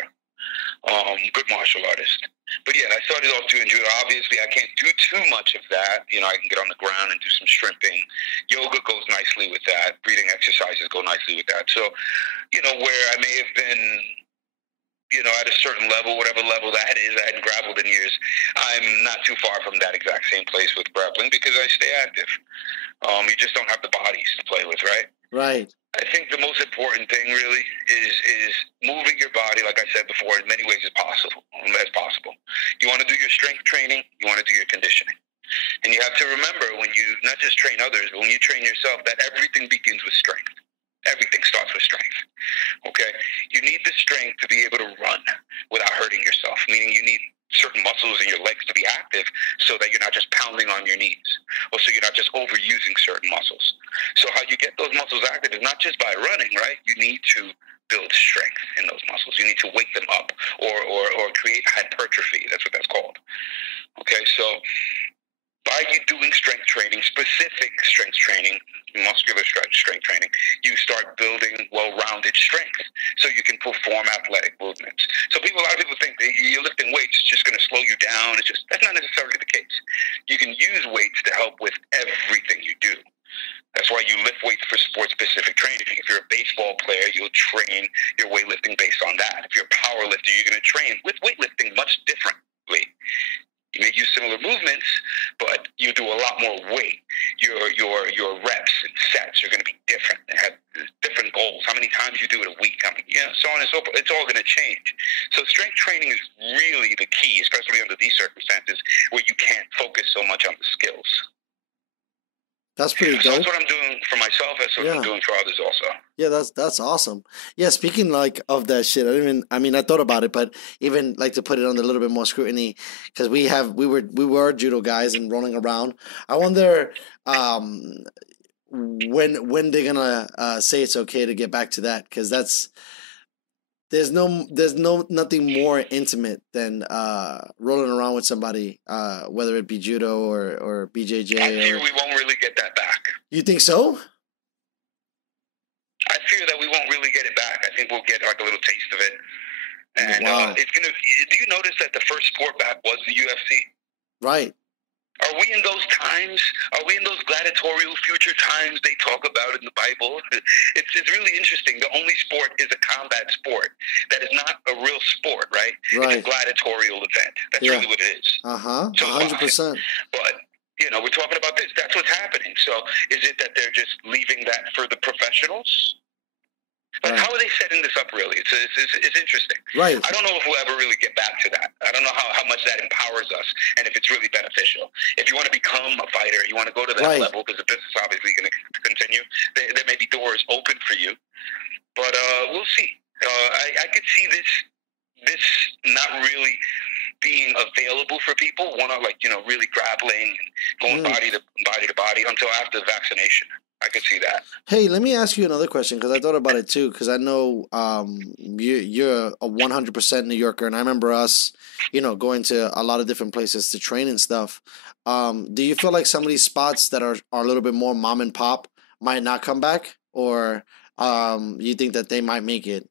Good martial artist. But yeah, I started off doing judo. Obviously, I can't do too much of that. I can get on the ground and do some stripping. Yoga goes nicely with that. Breathing exercises go nicely with that. So, where I may have been, at a certain level, whatever level that is, I hadn't grappled in years, I'm not too far from that exact same place with grappling because I stay active. You just don't have the bodies to play with, right? Right. I think the most important thing really is moving your body, like I said before, in many ways as possible. You want to do your strength training, you want to do your conditioning. And you have to remember, when you not just train others, but when you train yourself, that everything begins with strength. Everything starts with strength. Okay? You need the strength to be able to run without hurting yourself, meaning you need certain muscles in your legs to be active so that you're not just pounding on your knees, or so you're not just overusing certain muscles. So how you get those muscles active is not just by running, right? You need to build strength in those muscles. You need to wake them up or create hypertrophy. That's what that's called. Okay, so by you doing strength training, specific strength training, muscular strength training, you start building well-rounded strength so you can perform athletic movements. So a lot of people think that you're lifting weights is just going to slow you down. That's not necessarily the case. You can use weights to help with everything you do. That's why you lift weights for sport-specific training. If you're a baseball player, you'll train your weightlifting based on that. If you're a power lifter, you're going to train with weightlifting much differently. You may use similar movements, but you do a lot more weight. Your reps and sets are going to be different. They have different goals. How many times you do it a week, so on and so forth. It's all going to change. So strength training is really the key, especially under these circumstances where you can't focus so much on the skills. That's pretty dope. So that's what I'm doing for myself. That's what I'm doing for others also. Yeah, that's awesome. Yeah, speaking of that shit, I thought about it, but even like to put it under a little bit more scrutiny, because we were judo guys and rolling around. I wonder when they're gonna say it's okay to get back to that, because there's nothing more intimate than rolling around with somebody, whether it be judo or BJJ. I fear we won't really get that back. You think so? I fear that we won't really get it back. I think we'll get like a little taste of it, and wow. It's gonna. Do you notice that the first sport back was the UFC? Right. Are we in those times? Are we in those gladiatorial future times they talk about in the Bible? It's really interesting. The only sport is a combat sport that is not a real sport, right? Right. It's a gladiatorial event. That's really what it is. 100%. But we're talking about this. That's what's happening. So is it that they're just leaving that for the professionals? Like, how are they setting this up, really? It's interesting. Right. I don't know if we'll ever really get back to that. I don't know how much that empowers us and if it's really beneficial. If you want to become a fighter, you want to go to that level, because the business is obviously going to continue. There may be doors open for you. But we'll see. I could see this not really being available for people, really grappling and going body to body until after the vaccination. I could see that. Hey, let me ask you another question, because I thought about it too, because I know you're a 100% New Yorker, and I remember us, going to a lot of different places to train and stuff. Do you feel like some of these spots that are a little bit more mom and pop might not come back, or you think that they might make it?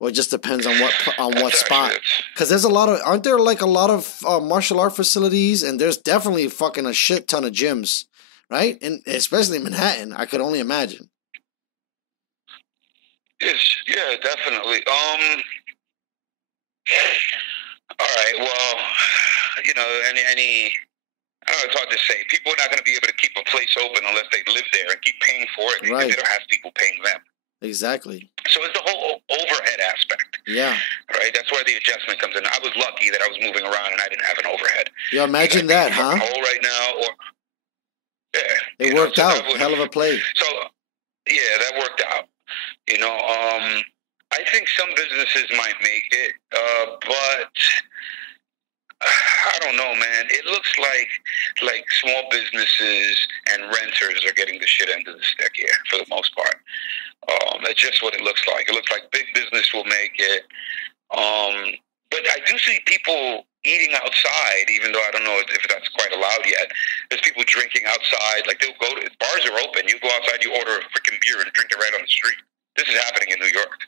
Or it just depends on what spot? Because there's aren't there like a lot of martial art facilities, and there's definitely fucking a shit ton of gyms. Right? And especially in Manhattan, I could only imagine. Yes, yeah, definitely. All right, well, any I don't know, it's hard to say. People are not going to be able to keep a place open unless they live there and keep paying for it, because they don't have people paying them. Exactly. So it's the whole overhead aspect. Yeah. Right? That's where the adjustment comes in. I was lucky that I was moving around and I didn't have an overhead. Yeah, imagine that, huh? Hole right now, it worked out. Hell of a play. So, yeah, that worked out. I think some businesses might make it, but I don't know, man. It looks like small businesses and renters are getting the shit end of the stick here for the most part. That's just what it looks like. It looks like big business will make it. But I do see people eating outside, even though I don't know if that's quite allowed yet. There's people drinking outside. Like, they'll go to bars are open. You go outside, you order a freaking beer and drink it right on the street. This is happening in New York.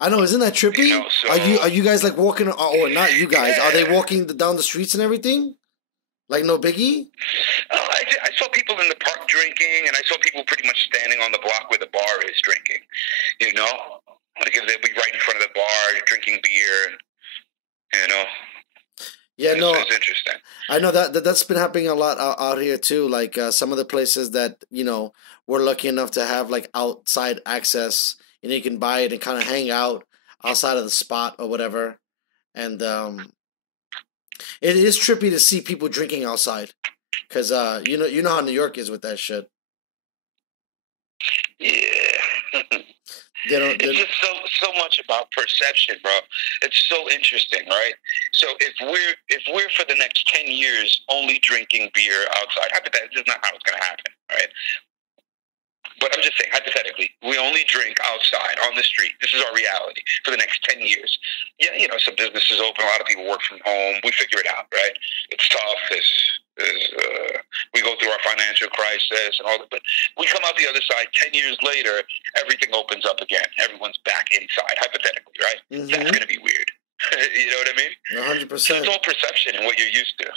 I know, isn't that trippy? Are you guys like walking, or not you guys? Yeah. Are they walking down the streets and everything? Like, no biggie? I saw people in the park drinking, and I saw people pretty much standing on the block where the bar is drinking. Like, if they'll be right in front of the bar drinking beer. Yeah, it's interesting. I know that's been happening a lot out here too. Like some of the places that we're lucky enough to have like outside access, you can buy it and kind of hang out outside of the spot or whatever. And It is trippy to see people drinking outside, because you know how New York is with that shit. Yeah. They It's just so much about perception, bro. It's so interesting, right? So if we're for the next 10 years only drinking beer outside, hypothetically, this is not how it's going to happen, right? But I'm just saying, hypothetically, we only drink outside on the street. This is our reality for the next 10 years. Yeah, some businesses open. A lot of people work from home. We figure it out, right? It's tough. We go through our financial crisis and all that. But we come out the other side 10 years later, everything opens up again. Everyone's back inside, hypothetically, right? Mm-hmm. That's going to be weird. You know what I mean? 100%. It's all perception and what you're used to.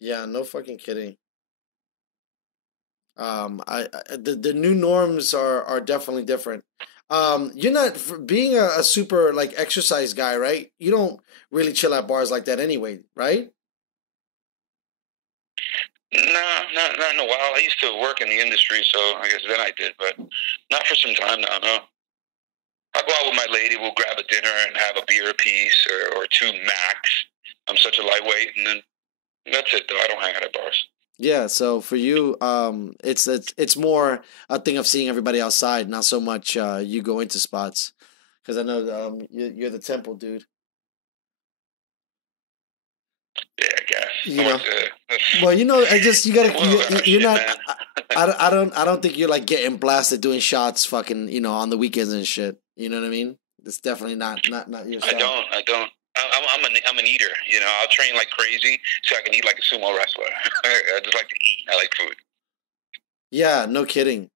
Yeah, no fucking kidding. The new norms are definitely different. You're not being a super like exercise guy, right? You don't really chill at bars like that anyway, right? No, not in a while. I used to work in the industry, so I guess then I did, but not for some time now, no. I go out with my lady, we'll grab a dinner and have a beer apiece or two max. I'm such a lightweight, and then that's it, though. I don't hang out at bars. Yeah, so for you, it's more a thing of seeing everybody outside, not so much you go into spots, because I know you're the temple dude. Yeah, I guess. You know, well, I just you gotta you're not. I don't think you're like getting blasted doing shots, fucking, on the weekends and shit. You know what I mean? It's definitely not your style. I don't. I'm an eater. I'll train like crazy so I can eat like a sumo wrestler. I just like to eat. I like food. Yeah, no kidding.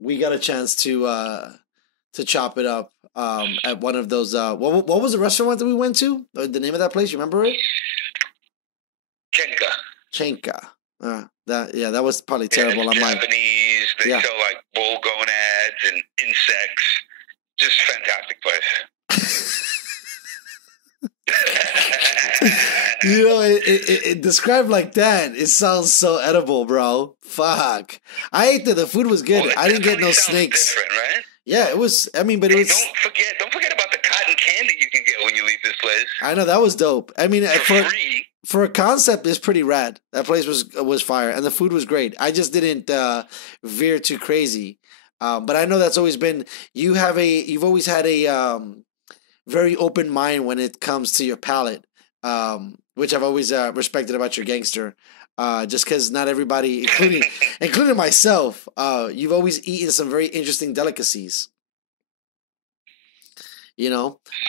We got a chance to chop it up at one of those. What was the restaurant that we went to? The name of that place? You remember it? Chenka. That was probably terrible on mine. Japanese. They sell like bull gonads and insects. Just fantastic place. It described like that. It sounds so edible, bro. Fuck. I ate the food was good. Well, I didn't get no snakes. Different, right? Yeah, it was. I mean, but it was. Don't forget about the cotton candy you can get when you leave this place. I know that was dope. I mean, for free. For a concept, it's pretty rad. That place was fire, and the food was great. I just didn't veer too crazy. But I know that's always been. You've always had a very open mind when it comes to your palate, which I've always respected about your gangster. Just because not everybody, including myself, you've always eaten some very interesting delicacies.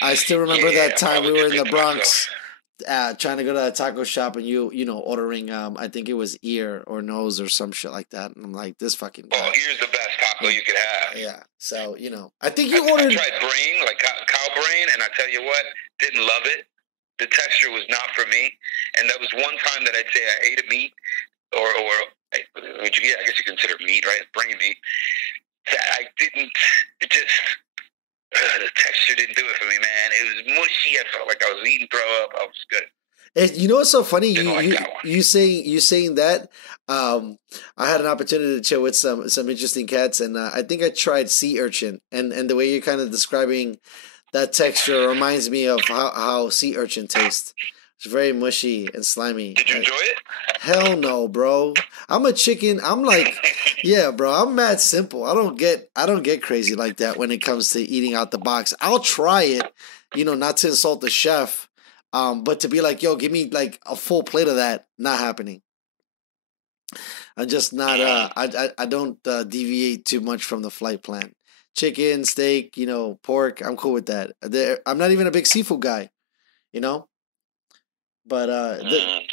I still remember that time we were in the Bronx, trying to go to a taco shop, and you ordering, I think it was ear or nose or some shit like that, and I'm like, this fucking guy. Oh, ear's the best taco you could have. Yeah, so I think you ordered. I tried brain, like cow brain, and I tell you what, didn't love it. The texture was not for me, and that was one time that I'd say I ate a meat, or I guess you consider meat, right? Brain meat. That I didn't. It just the texture didn't do it for me, man. It was mushy. I felt like I was eating throw up. I was good. What's so funny? You saying that. I had an opportunity to chill with some interesting cats, and I think I tried sea urchin, and the way you're kind of describing that texture reminds me of how sea urchin tastes. It's very mushy and slimy. Did you enjoy it? Hell no, bro. I'm a chicken. I'm like, yeah, bro. I'm mad simple. I don't get crazy like that when it comes to eating out the box. I'll try it, not to insult the chef, but to be like, yo, give me like a full plate of that. Not happening. I'm just not. I don't deviate too much from the flight plan. Chicken, steak, pork. I'm cool with that. I'm not even a big seafood guy, But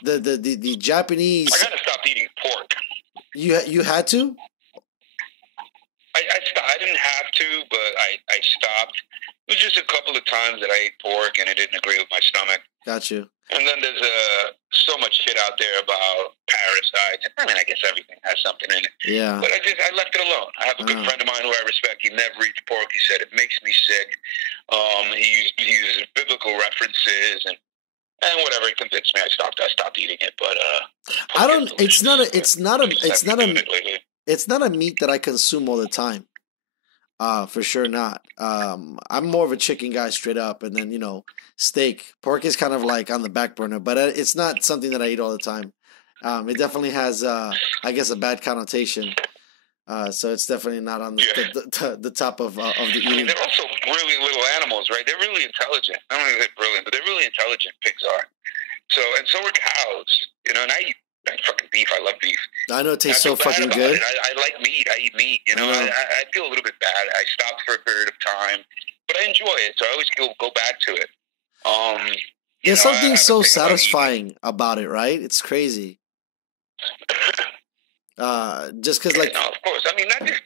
the Japanese. I gotta stop eating pork. You had to? I didn't have to, but I stopped. It was just a couple of times that I ate pork and it didn't agree with my stomach. Got you. And then there's so much shit out there about parasites. I mean, I guess everything has something in it. Yeah. But I left it alone. I have a good friend of mine who I respect. He never eats pork. He said it makes me sick. He uses biblical references and whatever. He convinced me. I stopped eating it. But I don't. It's not a meat that I consume all the time. For sure not. I'm more of a chicken guy straight up, and then steak. Pork is kind of like on the back burner, but it's not something that I eat all the time. It definitely has, I guess, a bad connotation. So it's definitely not on the top of the eating. I mean, they're also really little animals, right? They're really intelligent. I don't think they're brilliant, but they're really intelligent. Pigs are. And so are cows. And I eat fucking beef. I love beef. I know it tastes so fucking good. I like meat. I eat meat. I feel a little bit bad. I stopped for a period of time, but I enjoy it. So I always go back to it. There's something so satisfying about it, right? It's crazy. Just because, like, no, of course. I mean, not just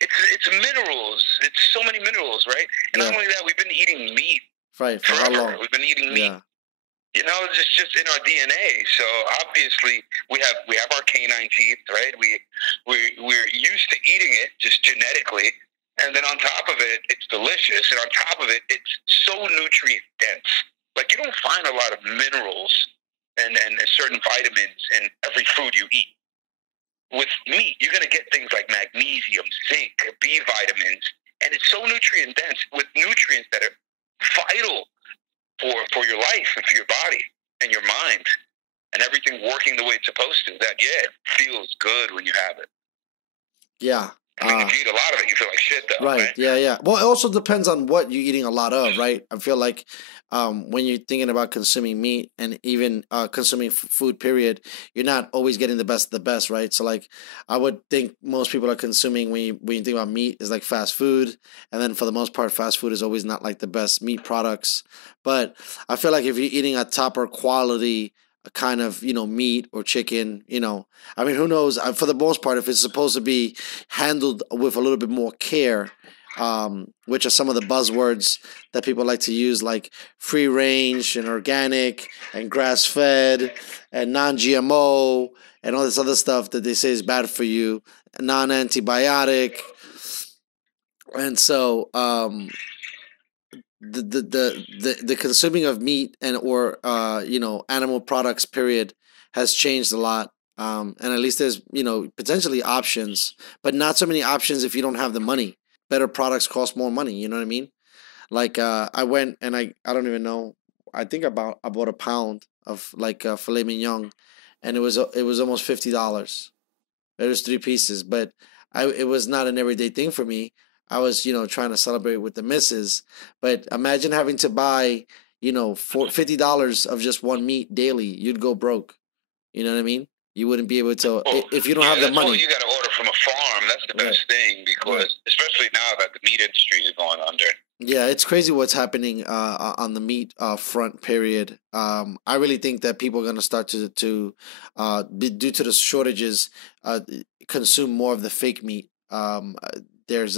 it's minerals. It's so many minerals, right? And not only that, we've been eating meat. Right. For how long? We've been eating meat. Yeah. It's just in our DNA. So obviously we have our canine teeth, right? We're used to eating it just genetically, and then on top of it, it's delicious, and on top of it, it's so nutrient dense. Like, you don't find a lot of minerals and certain vitamins in every food you eat. With meat, you're gonna get things like magnesium, zinc, B vitamins, and it's so nutrient dense with nutrients that are vital for your life and for your body and your mind and everything working the way it's supposed to. That it feels good when you have it. Yeah. I mean, if you eat a lot of it, you feel like shit, though. Right. Yeah. Well, it also depends on what you're eating a lot of, right? I feel like when you're thinking about consuming meat and even consuming food, period, you're not always getting the best of the best, right? So, like, I would think most people are consuming when you think about meat is like fast food, and then for the most part, fast food is always not like the best meat products. But I feel like if you're eating a topper quality kind of meat or chicken, I mean, who knows? For the most part, if it's supposed to be handled with a little bit more care, which are some of the buzzwords that people like to use, like free range and organic and grass fed and non-GMO and all this other stuff that they say is bad for you, non-antibiotic. And so the consuming of meat and or animal products, period, has changed a lot. And at least there's potentially options, but not so many options if you don't have the money. Better products cost more money. You know what I mean? Like I went and I don't even know. I think I bought a pound of like filet mignon, and it was almost $50. It was 3 pieces, but it was not an everyday thing for me. I was, trying to celebrate with the missus, but imagine having to buy, $50 of just one meat daily. You'd go broke. You know what I mean? You wouldn't be able to if you don't have the money. Well, you got to order from a farm. That's the best thing because, especially now that the meat industry is going under. Yeah, it's crazy what's happening on the meat front. Period. I really think that people are going to start to due to the shortages, consume more of the fake meat. There's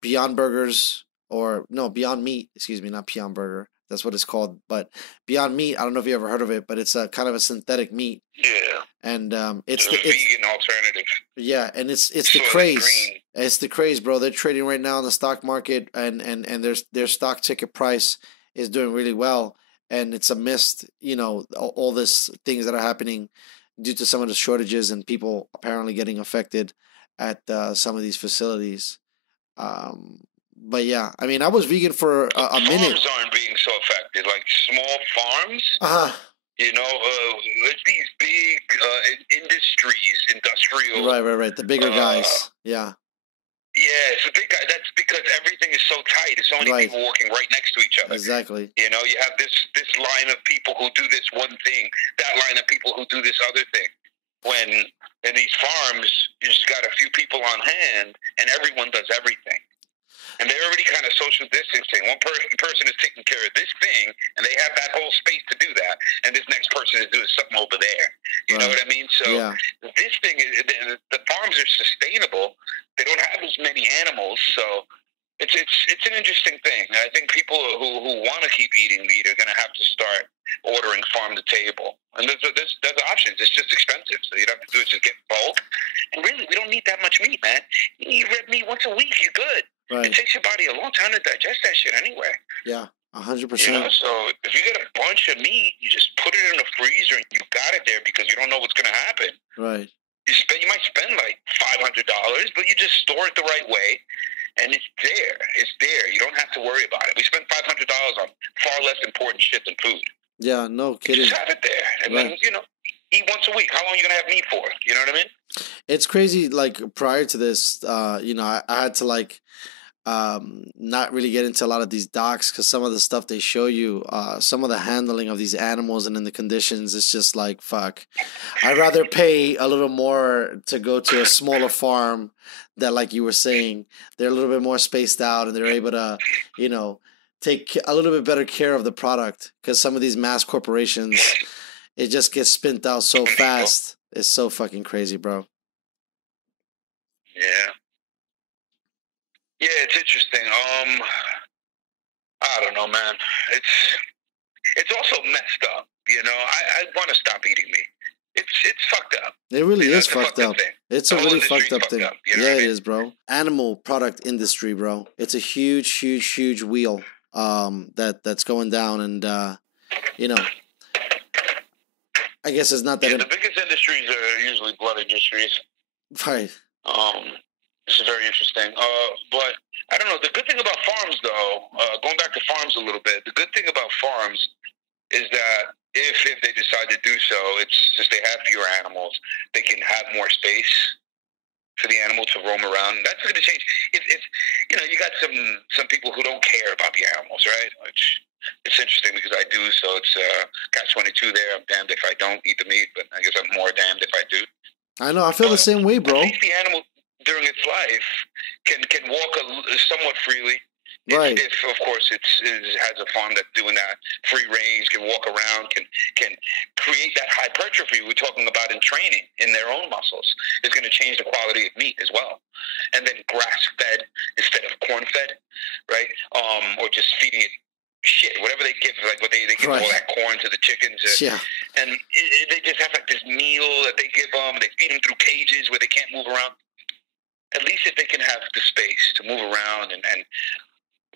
Beyond Burgers Beyond Meat. Excuse me, not Beyond Burger. That's what it's called. But Beyond Meat, I don't know if you ever heard of it, but it's a kind of a synthetic meat. Yeah. And it's a vegan alternative. Yeah, and it's the craze. It's the craze, bro. They're trading right now in the stock market, and their stock ticket price is doing really well. And it's amidst all this things that are happening due to some of the shortages and people apparently getting affected at some of these facilities. But yeah, I mean, I was vegan for a minute. Farms aren't being so affected, like small farms. It's these big industrial. Right. The bigger guys. Yeah. Yeah, it's the big guy. That's because everything is so tight. There's so many people working right next to each other. Exactly. You have this line of people who do this one thing, that line of people who do this other thing. When in these farms, you just got a few people on hand, and everyone does everything. And they're already kind of social distancing. One person is taking care of this thing, and they have that whole space to do that. And this next person is doing something over there. You know what I mean? So this thing is the farms are sustainable. They don't have as many animals, so it's an interesting thing. I think people who want to keep eating meat are going to have to start ordering farm to table. And there's options. It's just expensive, so you'd have to do is just get bulk. And really, we don't need that much meat, man. You eat red meat once a week, you're good. Right. It takes your body a long time to digest that shit anyway. Yeah, 100%. So if you get a bunch of meat, you just put it in the freezer and you got it there because you don't know what's going to happen. Right. You might spend like $500, but you just store it the right way. And it's there. It's there. You don't have to worry about it. We spend $500 on far less important shit than food. Yeah, no kidding. Just have it there. And then, eat once a week. How long are you going to have meat for? You know what I mean? It's crazy. Like, prior to this, I had to, like, not really get into a lot of these docs because some of the stuff they show you, some of the handling of these animals and in the conditions, it's just like, fuck. I'd rather pay a little more to go to a smaller farm that, like you were saying, they're a little bit more spaced out and they're able to, take a little bit better care of the product, because some of these mass corporations, it just gets spent out so fast. It's so fucking crazy, bro. Yeah. Yeah, it's interesting. I don't know, man. It's also messed up. I want to stop eating meat. It's fucked up. It really is fucked up. It's a really fucked up thing. Yeah, it is, bro. Animal product industry, bro. It's a huge, huge, huge wheel that's going down, and I guess it's not that. The biggest industries are usually blood industries. Right. This is very interesting. But I don't know. The good thing about farms, though, going back to farms a little bit, the good thing about farms is that if they decide to do so, it's since they have fewer animals, they can have more space for the animal to roam around. That's going to change. If you got some people who don't care about the animals, right? Which it's interesting because I do. So it's catch-22 there. I'm damned if I don't eat the meat, but I guess I'm more damned if I do. I know. I feel the same way, bro. At least the animal during its life can walk somewhat freely. Right. If of course it has a farm that's doing that, free range, can walk around, can create that hypertrophy we're talking about in training in their own muscles, is going to change the quality of meat as well. And then grass-fed instead of corn-fed, right? Or just feeding it shit, whatever they give, like what they give all that corn to the chickens. And they just have like this meal that they give them. They feed them through cages where they can't move around. At least if they can have the space to move around and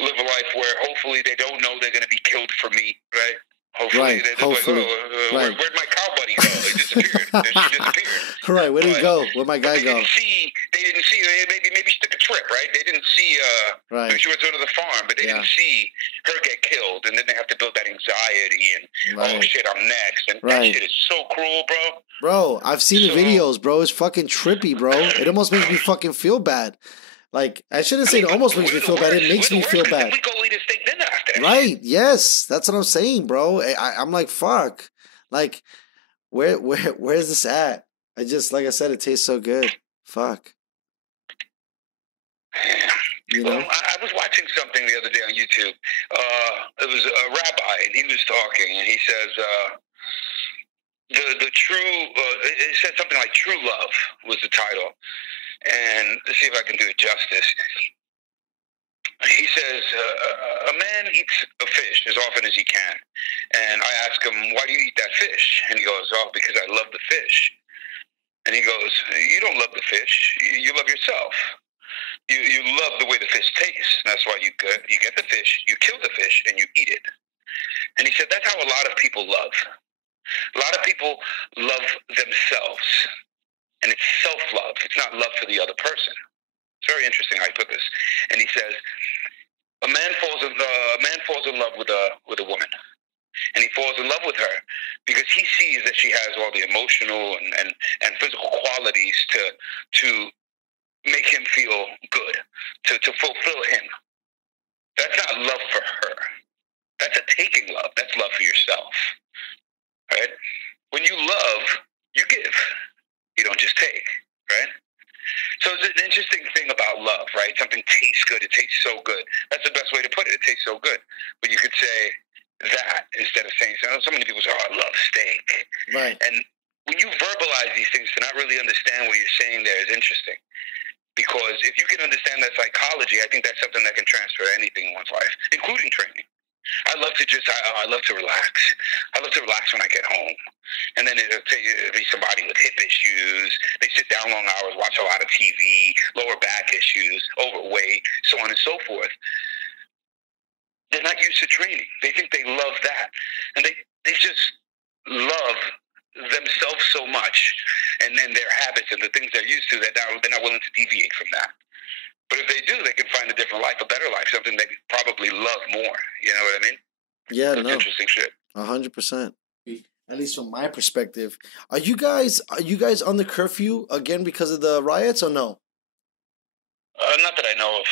live a life where hopefully they don't know they're going to be killed for meat, right? Hopefully. Hopefully. Like, where'd my cow buddy go? He disappeared. She disappeared. Right, where'd he go? Where'd my guy go? They didn't see, maybe she took a trip, right? They didn't see, maybe she went to another farm, but they didn't see her get killed, and then they have to build that anxiety, and, oh shit, I'm next, and that shit is so cruel, bro. Bro, I've seen the videos, bro. It's fucking trippy, bro. It almost makes me fucking feel bad. Like, I shouldn't say it almost makes me feel bad. It makes me feel bad. We go eat a steak dinner after that. Right, yes. That's what I'm saying, bro. I'm like, fuck. Like, where's this at? Like I said, it tastes so good. Fuck. Well, I was watching something the other day on YouTube. It was a rabbi, and he was talking, and he says, the true, it said something like true love was the title. And let's see if I can do it justice. He says, a man eats a fish as often as he can. And I ask him, why do you eat that fish? And he goes, oh, because I love the fish. And he goes, you don't love the fish. You love yourself. You love the way the fish tastes. That's why you get the fish, you kill the fish, and you eat it. And he said, that's how a lot of people love. A lot of people love themselves. And it's self-love. It's not love for the other person. It's very interesting how he put this. And he says, a man falls in love with a woman, and he falls in love with her because he sees that she has all the emotional and physical qualities to make him feel good, to fulfill him. That's not love for her. That's a taking love. That's love for yourself. Right? When you love, you give. You don't just take, right? So it's an interesting thing about love, right? Something tastes good. It tastes so good. That's the best way to put it. It tastes so good. But you could say that instead of saying, so many people say, oh, I love steak. Right. And when you verbalize these things to not really understand what you're saying there is interesting. Because if you can understand that psychology, I think that's something that can transfer to anything in one's life, including training. I love to relax. I love to relax when I get home. And then it'll be somebody with hip issues. They sit down long hours, watch a lot of TV, lower back issues, overweight, so on and so forth. They're not used to training. They think they love that. And they just love themselves so much and their habits and the things they're used to that they're not willing to deviate from that. But if they do, they can find a different life, a better life, something they probably love more. You know what I mean? Yeah, That's interesting shit. 100%. At least from my perspective, are you guys under curfew again because of the riots or no? Not that I know of.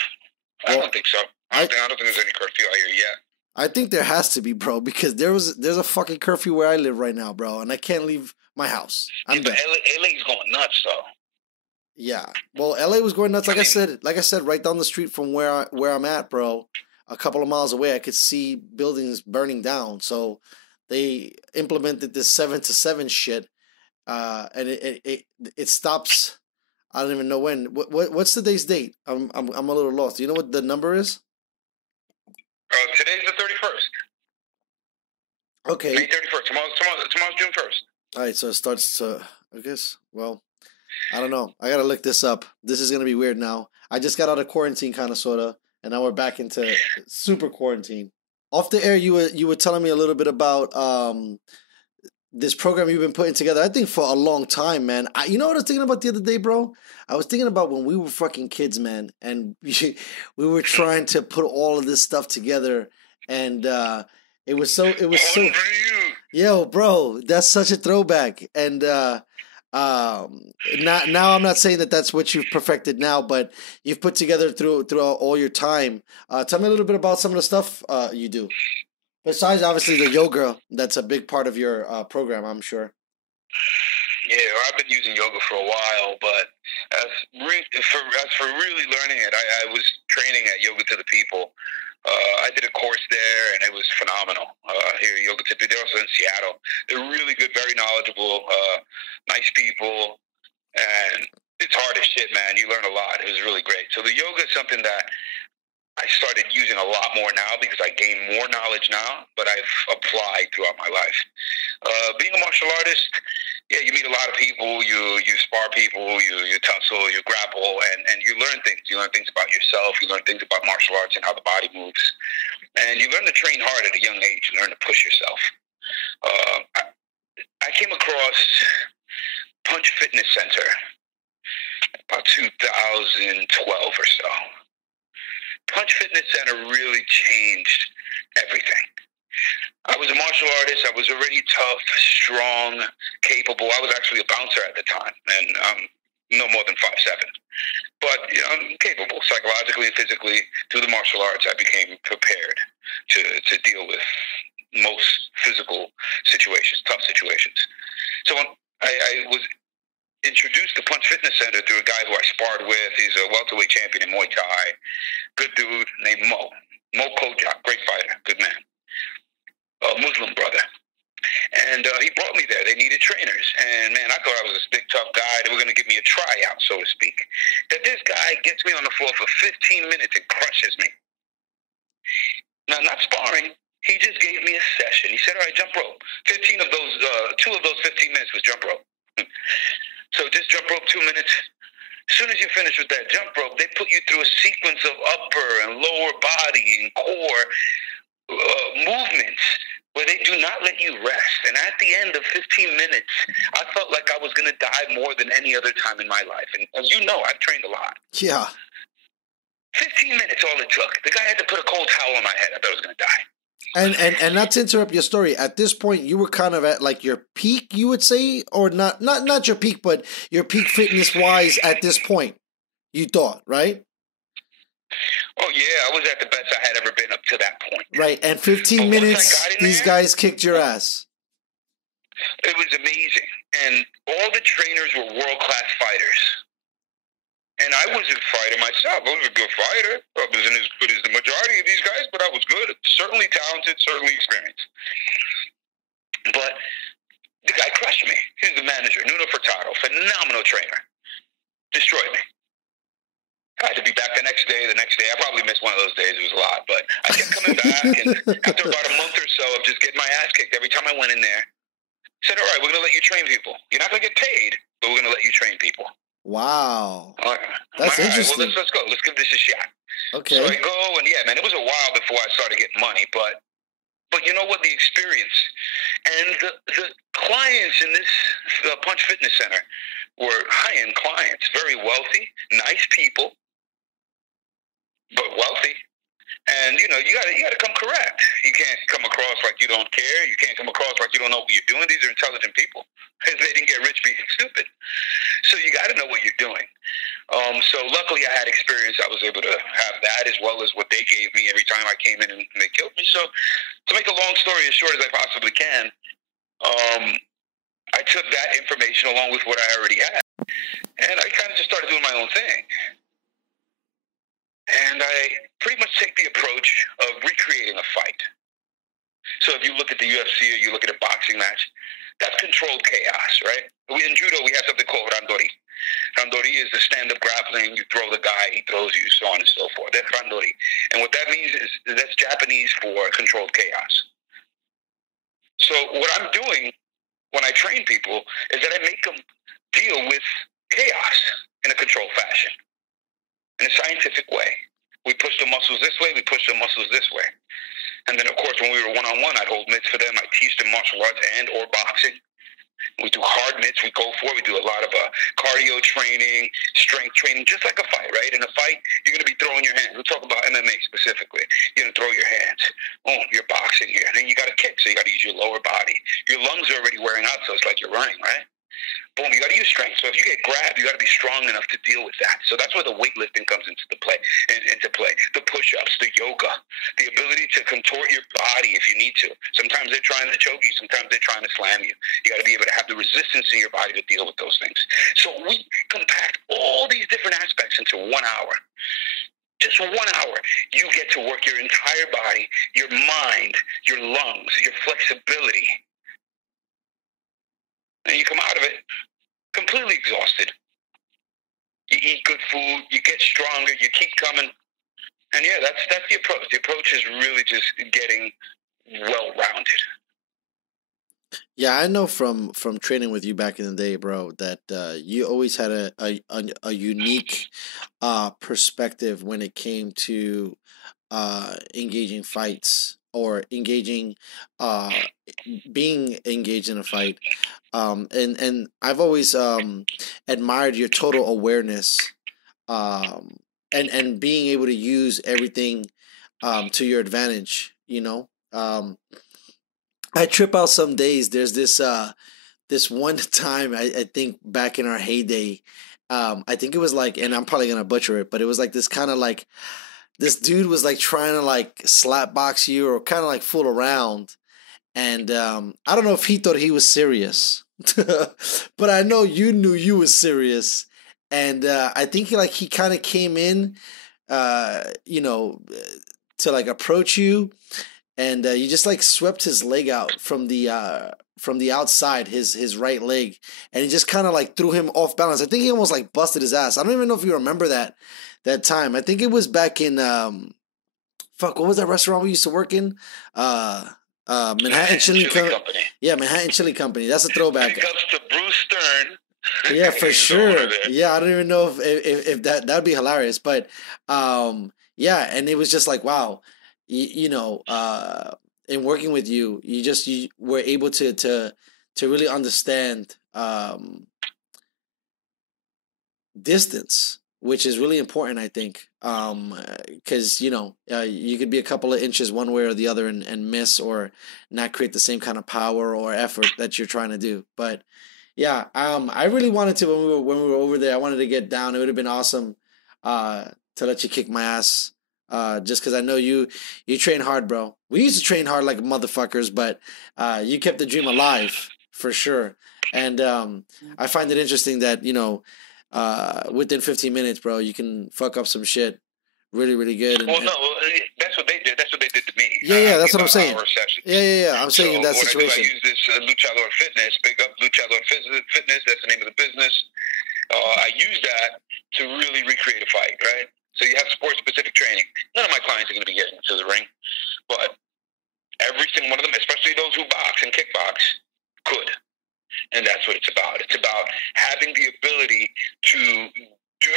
I don't think so. I don't think there's any curfew out here yet. I think there has to be, bro, because there's a fucking curfew where I live right now, bro, and I can't leave my house. But LA's going nuts, though. Yeah, well, LA was going nuts. Like I said, right down the street from where I'm at, bro, a couple of miles away, I could see buildings burning down. So they implemented this 7 to 7 shit, and it stops. I don't even know when. What's today's date? I'm a little lost. Do you know what the number is? Today's the 31st. Okay. May 31st. Tomorrow's June 1st. All right, so it starts to, I guess, well, I don't know. I got to look this up. This is going to be weird now. I just got out of quarantine kind of, sort of, and now we're back into super quarantine. Off the air, you were telling me a little bit about this program you've been putting together, I think, for a long time, man. You know what I was thinking about the other day, bro? I was thinking about when we were fucking kids, man, and we were trying to put all of this stuff together, and it was so, yo, bro, that's such a throwback. And now I'm not saying that that's what you've perfected now, but you've put together throughout all your time. Tell me a little bit about some of the stuff you do. Besides, obviously, the yoga, that's a big part of your program, I'm sure. Yeah, I've been using yoga for a while, but as for really learning it, I was training at Yoga to the People. I did a course there, and it was phenomenal. Here at Yoga to the People, they're also in Seattle. They're really good, very knowledgeable, nice people, and it's hard as shit, man. You learn a lot. It was really great. So the yoga is something that I started using a lot more now because I gain more knowledge now, but I've applied throughout my life. Being a martial artist, yeah, you meet a lot of people, you spar people, you tussle, you grapple, and you learn things. You learn things about yourself, you learn things about martial arts and how the body moves. And you learn to train hard at a young age, you learn to push yourself. I came across Punch Fitness Center about 2012 or so. Punch Fitness Center really changed everything. I was a martial artist. I was already tough, strong, capable. I was actually a bouncer at the time, and no more than 5'7". But I'm capable psychologically and physically. Through the martial arts, I became prepared to deal with most physical situations, tough situations. So I was introduced to Punch Fitness Center through a guy who I sparred with. He's a welterweight champion in Muay Thai. Good dude named Mo Kojak, great fighter, good man. Muslim brother. And he brought me there. They needed trainers. And, man, I thought I was this big, tough guy. They were going to give me a tryout, so to speak. That this guy gets me on the floor for 15 minutes and crushes me. Now, not sparring. He just gave me a session. He said, all right, jump rope. 2 of those 15 minutes was jump rope. So just jump rope 2 minutes. As soon as you finish with that jump rope, they put you through a sequence of upper and lower body and core movements where they do not let you rest. And at the end of 15 minutes, I felt like I was going to die more than any other time in my life. And as you know, I've trained a lot. Yeah. 15 minutes, all it took. The guy had to put a cold towel on my head. I thought I was going to die. And not to interrupt your story, at this point you were kind of at like your peak, you would say, or not your peak, but your peak fitness wise at this point, you thought, right? Oh yeah, I was at the best I had ever been up to that point. Right, and 15 minutes, these guys kicked your ass. It was amazing, and all the trainers were world-class fighters. And I was a fighter myself. I was a good fighter. I wasn't as good as the majority of these guys, but I was good. Certainly talented, certainly experienced. But the guy crushed me. He was the manager, Nuno Furtado, phenomenal trainer. Destroyed me. I had to be back the next day. I probably missed one of those days. It was a lot. But I kept coming back. And after about a month or so of just getting my ass kicked every time I went in there, I said, all right, we're going to let you train people. You're not going to get paid, but we're going to let you train people. Wow. All right. That's interesting. Well, let's go. Let's give this a shot. Okay. So I go, and yeah, man, it was a while before I started getting money, but you know what? The experience and the clients in this Punch Fitness Center were high-end clients, very wealthy, nice people, but wealthy. And, you gotta come correct. You can't come across like you don't care. You can't come across like you don't know what you're doing. These are intelligent people. They didn't get rich being stupid. So you got to know what you're doing. So luckily I had experience. I was able to have that as well as what they gave me every time I came in and they killed me. So to make a long story as short as I possibly can, I took that information along with what I already had. And I kind of just started doing my own thing. And I pretty much take the approach of recreating a fight. So if you look at the UFC or you look at a boxing match, that's controlled chaos, right? In Judo, we have something called randori. Randori is the stand-up grappling. You throw the guy, he throws you, so on and so forth. That's randori. And what that means is that's Japanese for controlled chaos. So what I'm doing when I train people is that I make them deal with chaos in a controlled fashion. In a scientific way. We push the muscles this way, we push the muscles this way. And then, of course, when we were one-on-one, I'd hold mitts for them. I teach them martial arts and or boxing. We do hard mitts. We go for it. We do a lot of cardio training, strength training, just like a fight, right? In a fight, you're going to be throwing your hands. We'll talk about MMA specifically. You're going to throw your hands. Oh, you're boxing here. And then you got to kick, so you got to use your lower body. Your lungs are already wearing out, so it's like you're running, right? Boom, you got to use strength. So if you get grabbed, you got to be strong enough to deal with that. So that's where the weightlifting comes into play. The push-ups, the yoga, the ability to contort your body if you need to. Sometimes they're trying to choke you. Sometimes they're trying to slam you. You got to be able to have the resistance in your body to deal with those things. So we compact all these different aspects into 1 hour. Just 1 hour, you get to work your entire body, your mind, your lungs, your flexibility. And you come out of it completely exhausted. You eat good food, you get stronger, you keep coming. And yeah, that's the approach. The approach is really just getting well-rounded. Yeah, I know from training with you back in the day, bro, that you always had a unique perspective when it came to engaging fights or engaging being engaged in a fight. And I've always admired your total awareness and being able to use everything to your advantage, you know. I trip out some days. There's this one time I think back in our heyday, I think it was like, and I'm probably gonna butcher it, but it was like this kind of like this dude was like trying to like slap box you or kind of like fool around. And I don't know if he thought he was serious, but I know you knew you was serious. And I think he kind of came in, to like approach you, and you just like swept his leg out from the outside, his right leg, and he just kind of like threw him off balance. I think he almost like busted his ass. I don't even know if you remember that time. I think it was back in what was that restaurant we used to work in? Manhattan Chili Company. Yeah, Manhattan Chili Company. That's a throwback. Big ups to Bruce Stern. Yeah, for sure. Yeah, I don't even know if that'd be hilarious, but yeah, and it was just like, wow, in working with you, you were able to really understand distance, which is really important, I think, because you could be a couple of inches one way or the other and miss or not create the same kind of power or effort that you're trying to do. But yeah, I really wanted to when we were over there. I wanted to get down. It would have been awesome to let you kick my ass. Just because I know you train hard, bro. We used to train hard like motherfuckers, but you kept the dream alive for sure. And I find it interesting that within 15 minutes, bro, you can fuck up some shit really, really good. No, that's what they did. That's what they did to me. Yeah, that's what I'm saying. Yeah. I'm saying in that situation. I use this Loucho Fitness. Big up Loucho Fitness. That's the name of the business. I use that to really recreate a fight, right? So you have sport-specific training. None of my clients are going to be getting into the ring, but every single one of them, especially those who box and kickbox, could. And that's what it's about. It's about having the ability to do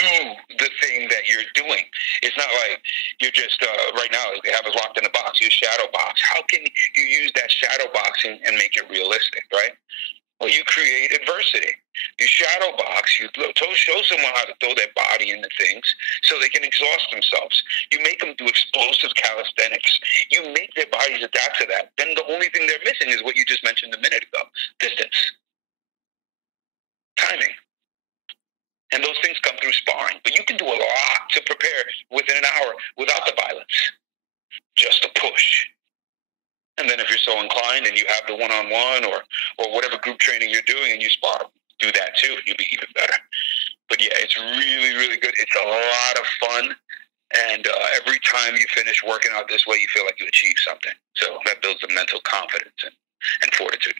the thing that you're doing. It's not like you're just, right now, they have us locked in a box, you shadow box. How can you use that shadow boxing and make it realistic, right? Well, you create adversity. You shadow box. You show someone how to throw their body into things so they can exhaust themselves. You make them do explosive calisthenics. You make their bodies adapt to that. Then the only thing they're missing is what you just mentioned a minute ago: distance, timing. And those things come through sparring. But you can do a lot to prepare within an hour without the violence. Just a push. And then if you're so inclined and you have the one-on-one or whatever group training you're doing and you spar, do that too. You'll be even better. But yeah, it's really, really good. It's a lot of fun. And every time you finish working out this way, you feel like you achieved something. So that builds the mental confidence and fortitude.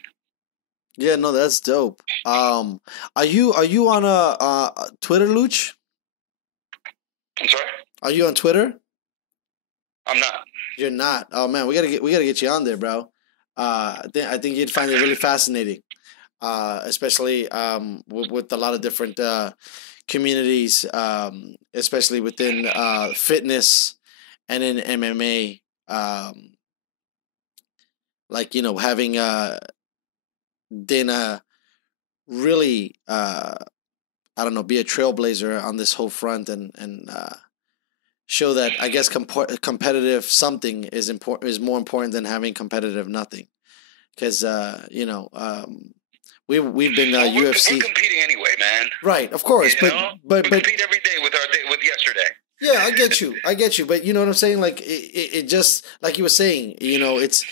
Yeah, no, that's dope. Are you on a Twitter, Luch? I'm sorry? Are you on Twitter? I'm not. You're not. Oh man, we gotta get you on there, bro. I think you'd find it really fascinating, especially with a lot of different communities, especially within fitness and in MMA. Like, you know, having Dana really I don't know, be a trailblazer on this whole front and show that, I guess, competitive something is more important than having competitive nothing, because you know, we've been UFC. We're competing anyway, man. Right, of course, but we compete every day with yesterday. Yeah, I get you, but you know what I'm saying? Like it just, like you were saying, you know, it's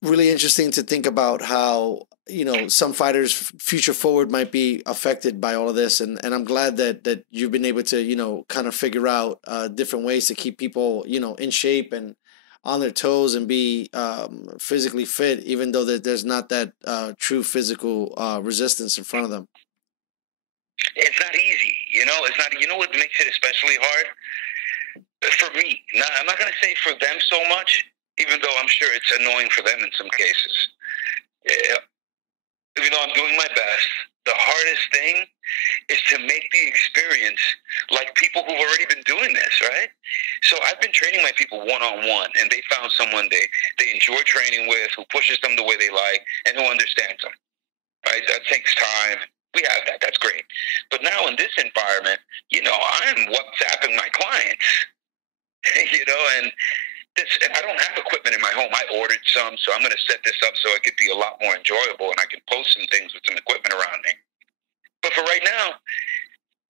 really interesting to think about how, you know, some fighters' future forward might be affected by all of this, and I'm glad that you've been able to, you know, kind of figure out different ways to keep people, you know, in shape and on their toes and be physically fit, even though there's not that true physical resistance in front of them. It's not easy, you know. It's not. You know what makes it especially hard for me? I'm not going to say for them so much, even though I'm sure it's annoying for them in some cases. Yeah. Even though I'm doing my best, the hardest thing is to make the experience like people who've already been doing this, right? So I've been training my people one-on-one, and they found someone they enjoy training with, who pushes them the way they like, and who understands them, right? That takes time. We have that. That's great. But now in this environment, you know, I'm WhatsApping my clients, you know, and I don't have equipment in my home. I ordered some, so I'm going to set this up so it could be a lot more enjoyable, and I can post some things with some equipment around me. But for right now,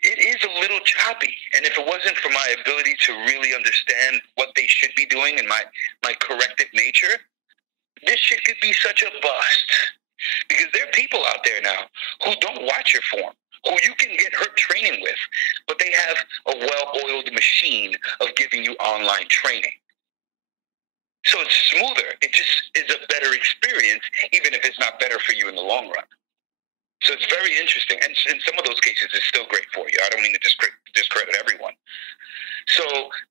it is a little choppy. And if it wasn't for my ability to really understand what they should be doing and my corrective nature, this shit could be such a bust. Because there are people out there now who don't watch your form, who you can get hurt training with, but they have a well-oiled machine of giving you online training. So it's smoother. It just is a better experience, even if it's not better for you in the long run. So it's very interesting. And in some of those cases, it's still great for you. I don't mean to discredit everyone. So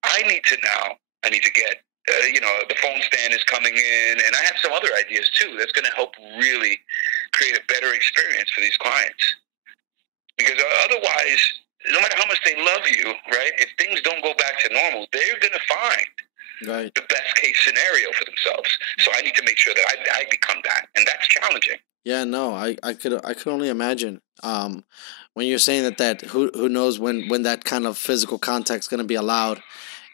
I need to get, you know, the phone stand is coming in, and I have some other ideas too that's going to help really create a better experience for these clients. Because otherwise, no matter how much they love you, right, if things don't go back to normal, they're going to find the best case scenario for themselves. So I need to make sure that I become that, and that's challenging. Yeah, no, I could only imagine. When you're saying that who knows when that kind of physical contact is going to be allowed,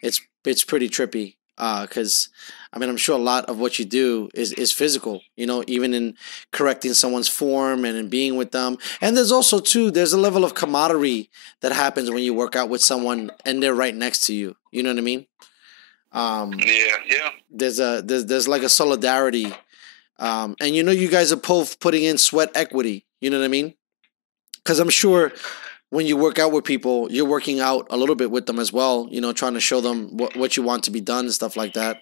it's pretty trippy. Because I mean, I'm sure a lot of what you do is physical, you know, even in correcting someone's form and in being with them. And there's also there's a level of camaraderie that happens when you work out with someone and they're right next to you. You know what I mean? Yeah. There's like a solidarity. And you know, you guys are both putting in sweat equity. You know what I mean? Because I'm sure when you work out with people, you're working out a little bit with them as well, you know, trying to show them what you want to be done and stuff like that.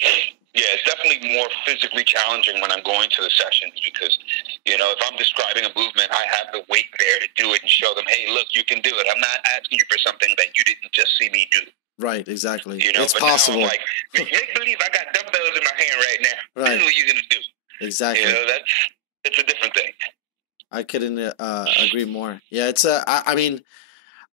Yeah, it's definitely more physically challenging when I'm going to the sessions because, you know, if I'm describing a movement, I have the weight there to do it and show them, hey, look, you can do it. I'm not asking you for something that you didn't just see me do. Right, exactly. You know, it's but possible. Now I'm like, make believe I got dumbbells in my hand right now. Right. This is what you're going to do. Exactly. You know, it's a different thing. I couldn't agree more. Yeah, it's I mean,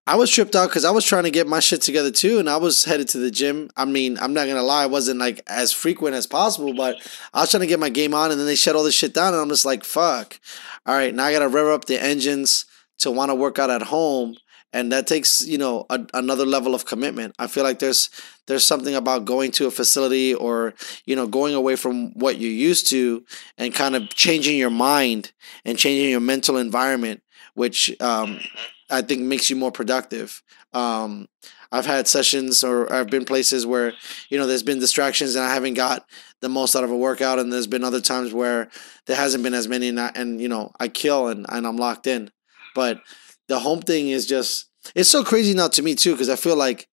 I was tripped out because I was trying to get my shit together too, and I was headed to the gym. I mean, I'm not gonna lie, I wasn't like as frequent as possible, but I was trying to get my game on, and then they shut all this shit down, and I'm just like, fuck. All right, now I gotta rev up the engines to want to work out at home, and that takes another level of commitment. I feel like there's something about going to a facility or going away from what you're used to and kind of changing your mind and changing your mental environment, which I think makes you more productive. I've had sessions or I've been places where, there's been distractions and I haven't got the most out of a workout. And there's been other times where there hasn't been as many and I kill and I'm locked in. But the home thing is just, it's so crazy now to me too, because I feel like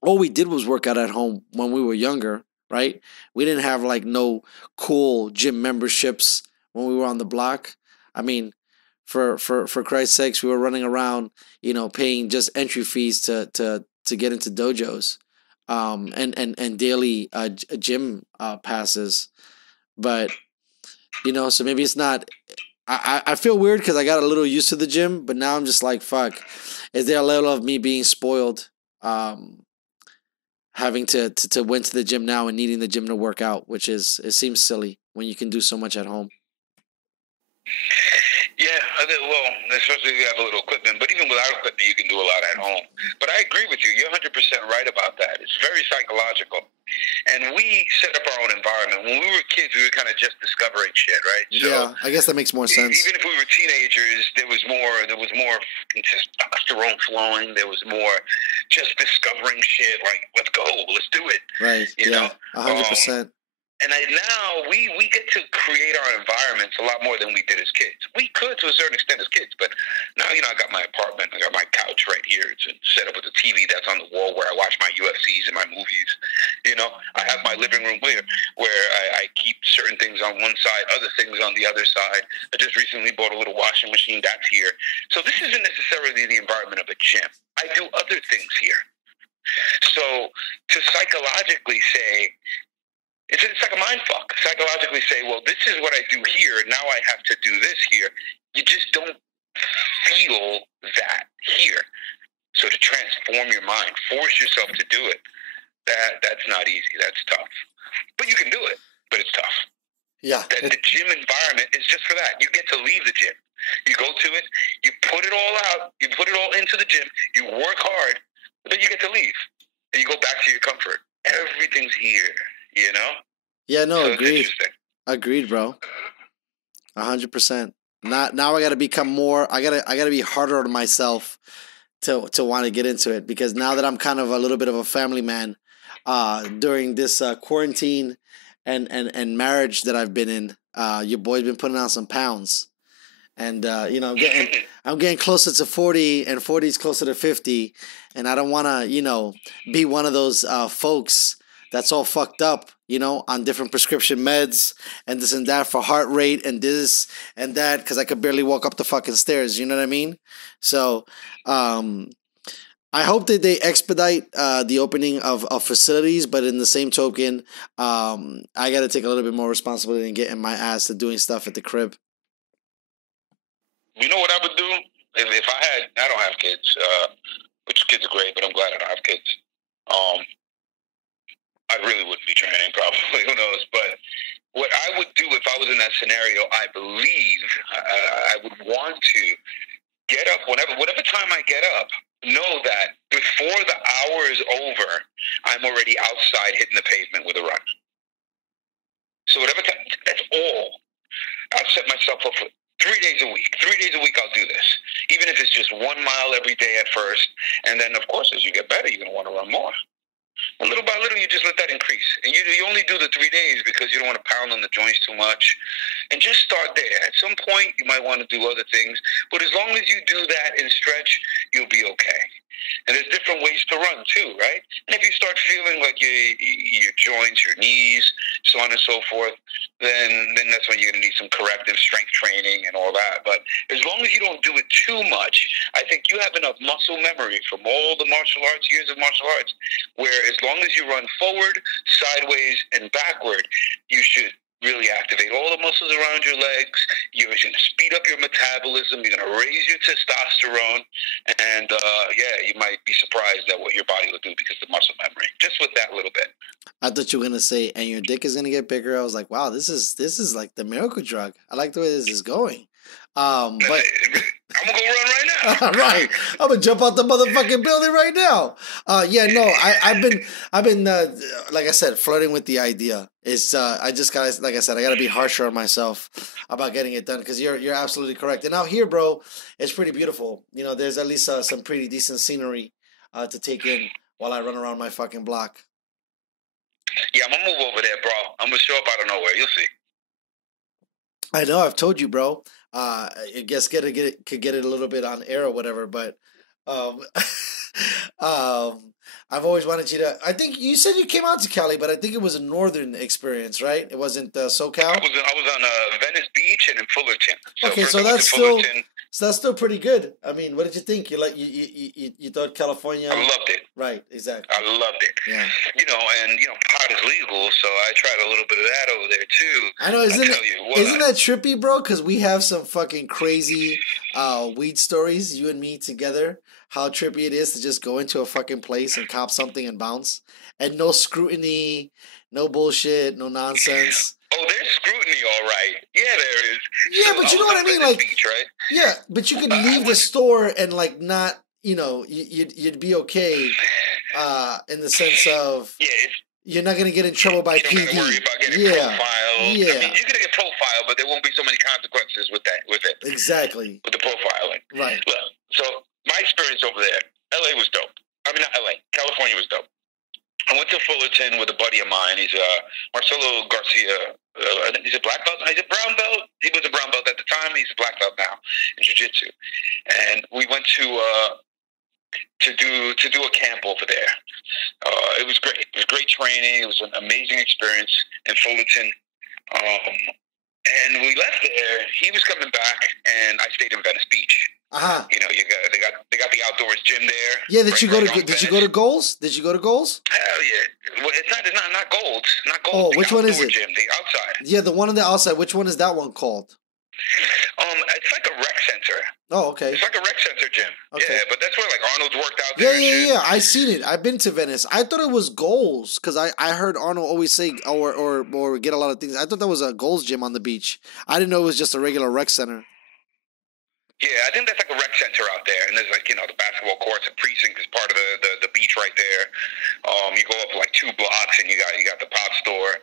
all we did was work out at home when we were younger, right? We didn't have like no cool gym memberships when we were on the block. I mean, for Christ's sakes, we were running around, paying just entry fees to get into dojos, and daily gym passes. But so maybe it's not. I feel weird because I got a little used to the gym, but now I'm just like, fuck. Is there a level of me being spoiled, having to went to the gym now and needing the gym to work out, it seems silly when you can do so much at home. Yeah, well, especially if you have a little equipment. But even without equipment, you can do a lot at home. But I agree with you. You're 100% right about that. It's very psychological. And we set up our own environment. When we were kids, we were kind of just discovering shit, right? So, yeah, I guess that makes more sense. Even if we were teenagers, there was more testosterone flowing. There was more just discovering shit. Like, let's go, let's do it. Right. You know? 100%. And now we get to create our environments a lot more than we did as kids. We could to a certain extent as kids, but now, I got my apartment. I got my couch right here. It's set up with a TV that's on the wall where I watch my UFCs and my movies. I have my living room where I keep certain things on one side, other things on the other side. I just recently bought a little washing machine that's here. So this isn't necessarily the environment of a gym. I do other things here. So to psychologically say, it's like a mind fuck. Psychologically say, well, this is what I do here, and now I have to do this here. You just don't feel that here. So to transform your mind, force yourself to do it, that's not easy. That's tough. But you can do it, but it's tough. Yeah. The gym environment is just for that. You get to leave the gym. You go to it, you put it all out, you put it all into the gym, you work hard, but then you get to leave. And you go back to your comfort. Everything's here. Yeah, no, so agreed, bro. 100%. Now I got to become more. I gotta be harder on myself to want to get into it, because now that I'm kind of a little bit of a family man, during this quarantine and marriage that I've been in, your boy's been putting on some pounds, and I'm getting closer to 40, and 40 is closer to 50, and I don't want to be one of those folks that's all fucked up, on different prescription meds and this and that for heart rate and this and that, because I could barely walk up the fucking stairs. You know what I mean? So I hope that they expedite the opening of facilities, but in the same token, I got to take a little bit more responsibility in getting my ass to doing stuff at the crib. You know what I would do? If I don't have kids, which kids are great, but I'm glad I don't have kids. I really wouldn't be training, probably. Who knows? But what I would do if I was in that scenario, I believe I would want to get up whatever time I get up. Know that before the hour is over, I'm already outside hitting the pavement with a run. So whatever time, that's all. I'll set myself up for 3 days a week. 3 days a week, I'll do this. Even if it's just 1 mile every day at first. And then, of course, as you get better, you're going to want to run more. And little by little, you just let that increase. And you only do the 3 days because you don't want to pound on the joints too much. And just start there. At some point, you might want to do other things. But as long as you do that and stretch, you'll be okay. And there's different ways to run, too, right? And if you start feeling like your joints, your knees, so on and so forth, then that's when you're going to need some corrective strength training and all that. But as long as you don't do it too much, I think you have enough muscle memory from all the martial arts, years of martial arts, where as long as you run forward, sideways, and backward, you should really activate all the muscles around your legs. You're going to speed up your metabolism. You're going to raise your testosterone. And, you might be surprised at what your body will do because of muscle memory. Just with that little bit. I thought you were gonna say, and your dick is gonna get bigger. I was like, wow, this is like the miracle drug. I like the way this is going. But I'm gonna go run right now. right, I'm gonna jump out the motherfucking building right now. I've been like I said, flirting with the idea. It's I just gotta, like I said, I gotta be harsher on myself about getting it done because you're absolutely correct. And out here, bro, it's pretty beautiful. You know, there's at least some pretty decent scenery to take in while I run around my fucking block. Yeah, I'm gonna move over there, bro. I'm gonna show up out of nowhere. You'll see. I know, I've told you, bro. I guess could get it a little bit on air or whatever, but I've always wanted you to. I think you said you came out to Cali, but I think it was a northern experience, right? It wasn't SoCal. I was on Venice Beach and in Fullerton. Okay, so that's still pretty good. I mean, what did you think? You thought California? I loved it. Right, exactly. I loved it. Yeah. Pot is legal, so I tried a little bit of that over there too. I know, isn't that trippy, bro? Because we have some fucking crazy weed stories, you and me together. How trippy it is to just go into a fucking place and cop something and bounce, and no scrutiny, no bullshit, no nonsense. Oh, there's scrutiny, all right. Yeah, there is. Yeah, but you know what I mean, like, beach, right? Yeah, but you could leave the store and like not, you'd be okay, in the sense of you're not gonna get in trouble by PD. You don't worry about getting profiled. Yeah, I mean, you're gonna get profiled, but there won't be so many consequences with it. Exactly. With the profiling, right? Look, so my experience over there, LA was dope. I mean, not LA, California was dope. I went to Fullerton with a buddy of mine. He's Marcelo Garcia. I think he's a black belt. He's a brown belt. He was a brown belt at the time. He's a black belt now in Jiu-Jitsu. And we went to do a camp over there. It was great. It was great training. It was an amazing experience in Fullerton. And we left there. He was coming back, and I stayed in Venice Beach. Uh-huh. They got the outdoors gym there. Yeah, did you go to Goals? Did you go to Goals? Hell yeah. Well, it's not Gold. Not Gold. Oh, which one is it? Gym, the outside. Yeah, the one on the outside. Which one is that one called? It's like a rec center. Oh, okay. It's like a rec center gym. Okay. Yeah, but that's where like Arnold's worked out there. Yeah. I seen it. I've been to Venice. I thought it was Goals because I heard Arnold always say or get a lot of things. I thought that was a Goals gym on the beach. I didn't know it was just a regular rec center. Yeah, I think that's like a rec center out there, and there's like the basketball courts and precinct is part of the beach right there. You go up like 2 blocks and you got the pop store.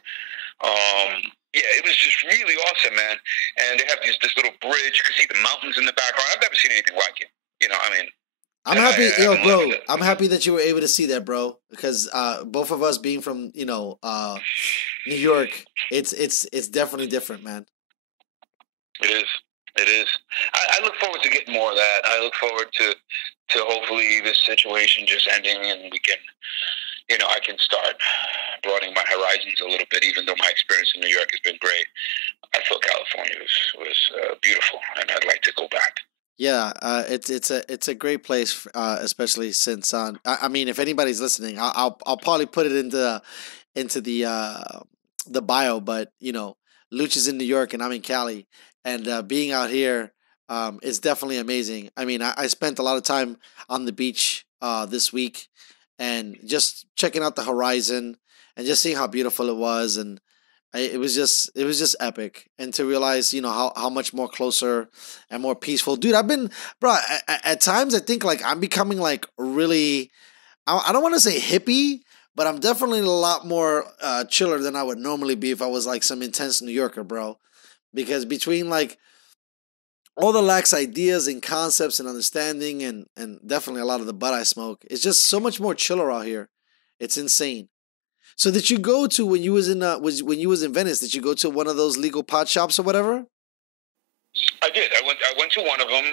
Yeah, it was just really awesome, man. And they have this little bridge. You can see the mountains in the background. I've never seen anything like it. I'm happy, bro. I'm happy that you were able to see that, bro. Because both of us being from New York, it's definitely different, man. It is. It is. I look forward to getting more of that. I look forward to hopefully this situation just ending and we can, I can start broadening my horizons a little bit, even though my experience in New York has been great. I feel California was beautiful, and I'd like to go back. Yeah, it's a great place, especially since I mean, if anybody's listening, I'll probably put it into the bio, but Lucha's in New York and I'm in Cali. And being out here is definitely amazing. I mean, I spent a lot of time on the beach this week and just checking out the horizon and just seeing how beautiful it was. And it was just epic. And to realize, how much more closer and more peaceful. Dude, I've been, bro, at times I think like I'm becoming like really, I don't want to say hippie, but I'm definitely a lot more chiller than I would normally be if I was like some intense New Yorker, bro. Because between like all the lax ideas and concepts and understanding and definitely a lot of the bud I smoke, it's just so much more chiller out here. It's insane. So did you go to when you was in Venice? Did you go to one of those legal pot shops or whatever? I did. I went to one of them.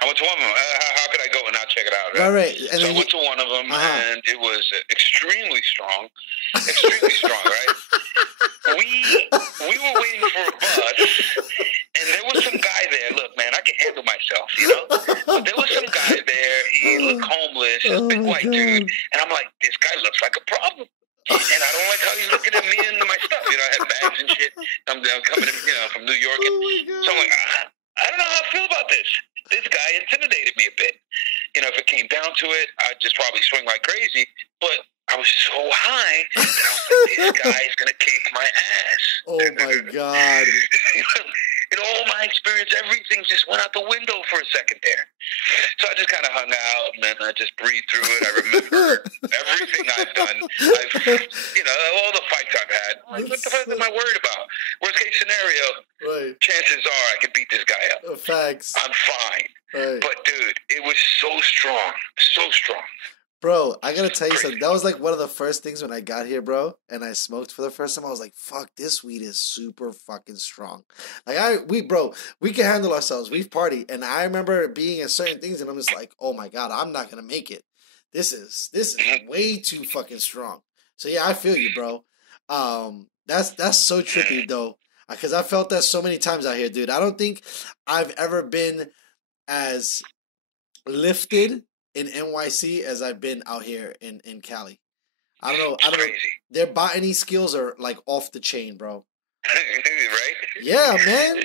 How could I go and not check it out? Right. Right. And so I went to one of them, and it was extremely strong. Extremely strong, right? We were waiting for a bus, and there was some guy there. Look, man, I can handle myself, But there was some guy there. He looked homeless, a big white dude, and I'm like, this guy looks like a problem. And I don't like how he's looking at me and my stuff. I had bags and shit. I'm coming, from New York. So I'm like, I don't know how I feel about this. This guy intimidated me a bit. If it came down to it, I'd just probably swing like crazy. But I was so high that I was like, this guy's going to kick my ass. Oh, my God. In all my experience, everything just went out the window for a second there. So I just kind of hung out, and then I just breathed through it. I remember everything I've done. All the fights I've had. Like, what the fuck am I worried about? Worst case scenario, right. Chances are I could beat this guy up. Facts. I'm fine. Right. But, dude, it was so strong. So strong. Bro, I gotta tell you something. That was like one of the first things when I got here, bro, and I smoked for the first time. I was like, fuck, this weed is super fucking strong. Like, we can handle ourselves. We've partied. And I remember being at certain things, and I'm just like, oh my God, I'm not gonna make it. This is way too fucking strong. So yeah, I feel you, bro. That's so trippy, though. Because I felt that so many times out here, dude. I don't think I've ever been as lifted in NYC as I've been out here in Cali. I don't know. Their botany skills are like off the chain, bro. Right? Yeah, man.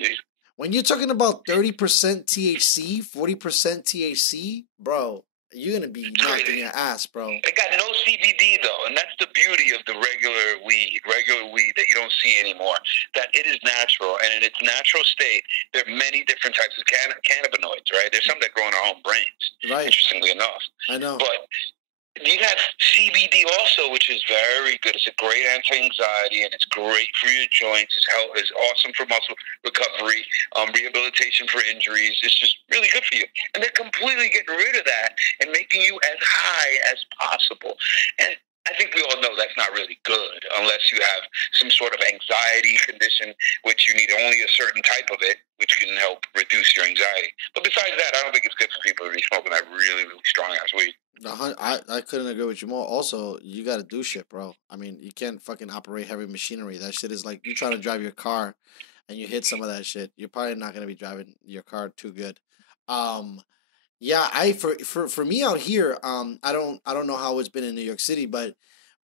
When you're talking about 30% THC, 40% THC, bro, you're gonna be knocking your ass, bro. It got no CBD though, and that's the beauty of the regular weed that you don't see anymore. That it is natural, and in its natural state, there are many different types of cannabinoids. Right? There's some that grow in our own brains. Right. Interestingly enough, I know. But you have CBD also, which is very good. It's a great anti-anxiety, and it's great for your joints. It's awesome for muscle recovery, rehabilitation for injuries. It's just really good for you. And they're completely getting rid of that and making you as high as possible. And I think we all know that's not really good unless you have some sort of anxiety condition, which you need only a certain type of it, which can help reduce your anxiety. But besides that, I don't think it's good for people to be smoking that really, really strong-ass weed. I couldn't agree with you more. Also, you got to do shit, bro. I mean, you can't fucking operate heavy machinery. That shit is like you trying to drive your car and you hit some of that shit. You're probably not going to be driving your car too good. Yeah, for me out here, I don't know how it's been in New York City, but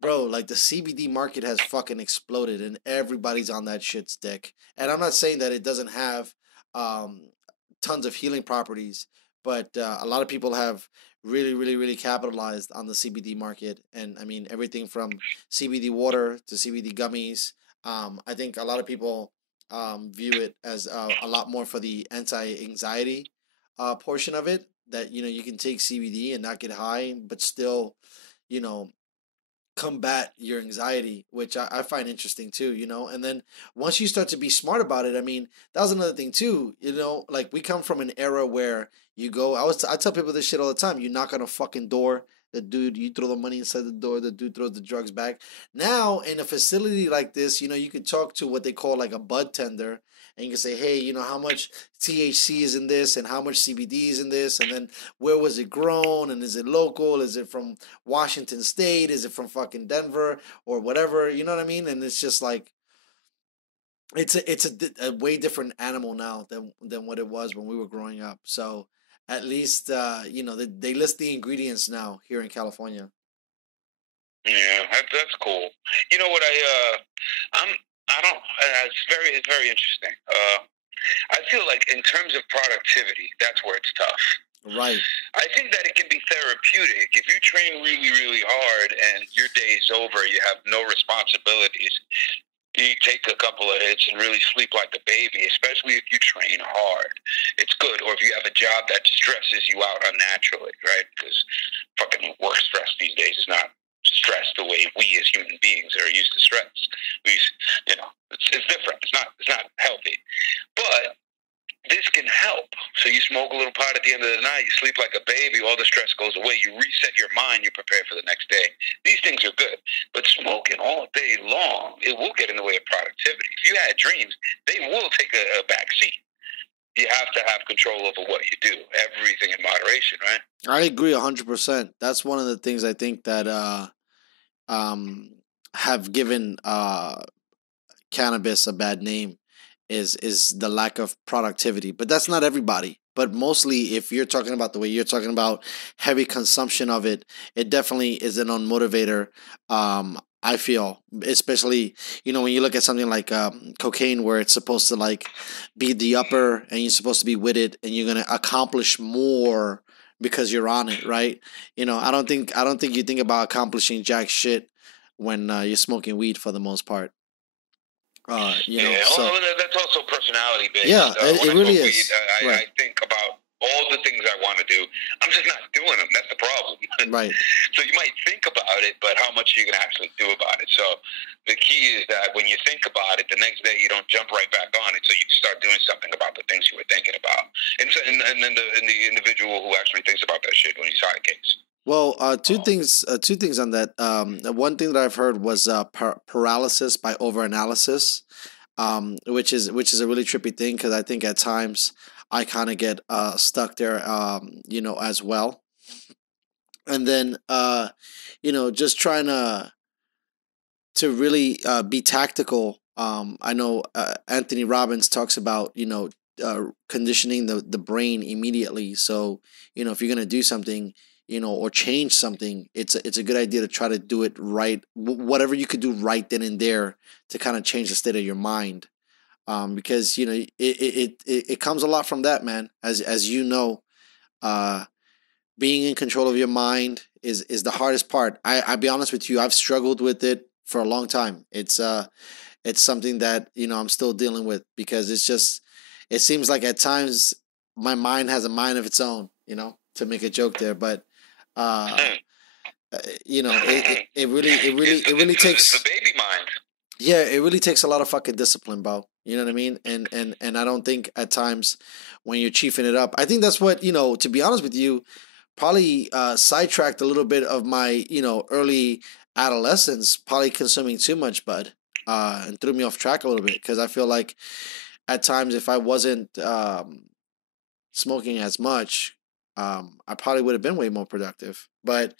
bro, like the CBD market has fucking exploded and everybody's on that shit's dick. And I'm not saying that it doesn't have tons of healing properties, but a lot of people have really, really, really capitalized on the CBD market. And I mean, everything from CBD water to CBD gummies. I think a lot of people view it as a lot more for the anti-anxiety portion of it. That, you can take CBD and not get high, but still, combat your anxiety, which I find interesting too, and then once you start to be smart about it, I mean, that was another thing too, like we come from an era where you go, I tell people this shit all the time, you knock on a fucking door, you throw the money inside the door, the dude throws the drugs back. Now in a facility like this, you can talk to what they call like a bud tender, and you can say, hey, how much THC is in this and how much CBD is in this, and then where was it grown, and is it local, is it from Washington State, is it from fucking Denver or whatever, you know what I mean? And it's just like, it's a way different animal now than what it was when we were growing up. So at least, they list the ingredients now here in California. Yeah, that's cool. You know what it's very interesting. I feel like in terms of productivity, that's where it's tough. Right. I think that it can be therapeutic. If you train really, really hard and your day's over, you have no responsibilities, you take a couple of hits and really sleep like a baby, especially if you train hard. It's good. Or if you have a job that stresses you out unnaturally, right? Because fucking work stress these days is not stress the way we as human beings are used to stress. It's different. It's not healthy. But this can help. So you smoke a little pot at the end of the night, you sleep like a baby, all the stress goes away, you reset your mind, you prepare for the next day. These things are good. But smoking all day long, it will get in the way of productivity. If you had dreams, they will take a back seat. You have to have control over what you do. Everything in moderation, right? I agree 100%. That's one of the things I think that have given cannabis a bad name is the lack of productivity. But that's not everybody. But mostly, if you're talking about the way you're talking about heavy consumption of it, it definitely is an unmotivator. I feel, especially, when you look at something like cocaine, where it's supposed to like be the upper, and you're supposed to be with it, and you're gonna accomplish more because you're on it, right? I don't think you think about accomplishing jack shit when you're smoking weed for the most part. So that's also personality based. yeah, When it really I smoke is. weed, Right. I think about all the things I want to do. I'm just not doing them. That's the problem. Right. So you might think about it, but how much are you going to actually do about it? So the key is that when you think about it, the next day you don't jump right back on it. So you start doing something about the things you were thinking about. And then the individual who actually thinks about that shit when he's high case. Well, two things on that. One thing that I've heard was paralysis by overanalysis, which is a really trippy thing, because I think at times I kind of get stuck there, as well. And then just trying to really be tactical. I know Anthony Robbins talks about conditioning the brain immediately. So if you're gonna do something, or change something, it's a good idea to try to do it right. Whatever you could do right then and there to kind of change the state of your mind. Because it comes a lot from that, man. As you know, being in control of your mind is the hardest part. I'll be honest with you, I've struggled with it for a long time. It's something that I'm still dealing with, because it seems like at times my mind has a mind of its own, to make a joke there, but it really takes the baby mind. Yeah, it really takes a lot of fucking discipline, bro. You know what I mean? And I don't think at times when you're chiefing it up, I think that's what, to be honest with you, probably sidetracked a little bit of my, early adolescence, probably consuming too much bud, and threw me off track a little bit, because I feel like at times if I wasn't smoking as much, I probably would have been way more productive. But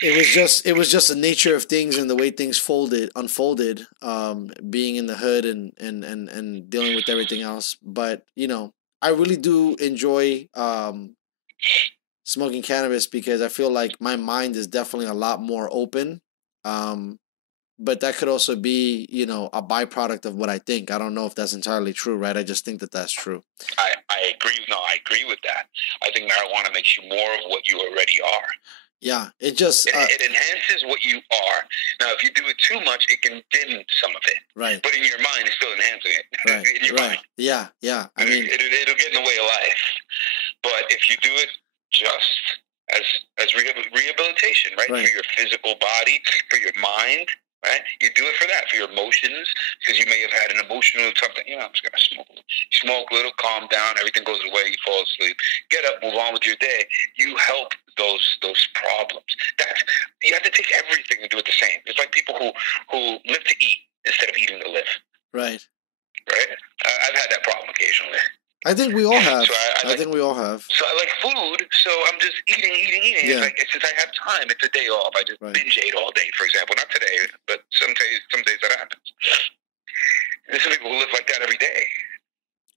it was just the nature of things and the way things unfolded, being in the hood and dealing with everything else. But I really do enjoy smoking cannabis, because I feel like my mind is definitely a lot more open. But that could also be, a byproduct of what I think. I don't know if that's entirely true, right? I just think that that's true. I agree. No, I agree with that. I think marijuana makes you more of what you already are. Yeah, it just... it enhances what you are. Now, if you do it too much, it can dim some of it. Right. But in your mind, it's still enhancing it. Right, in your mind. Yeah. I mean... It'll get in the way of life. But if you do it just as rehabilitation, right? For your physical body, for your mind, right? You do it for that, for your emotions, because you may have had an emotional something. I'm just going to smoke a little. You smoke a little, calm down, everything goes away, you fall asleep. Get up, move on with your day. You help those problems. You have to take everything and do it the same. It's like people who live to eat instead of eating to live. Right. I've had that problem occasionally. I think we all have. So I think we all have. So I like food, so I'm just eating. Yeah. It's like, since I have time, it's a day off. I just binge ate all day, for example. Not today, but some days that happens. There's some people who live like that every day.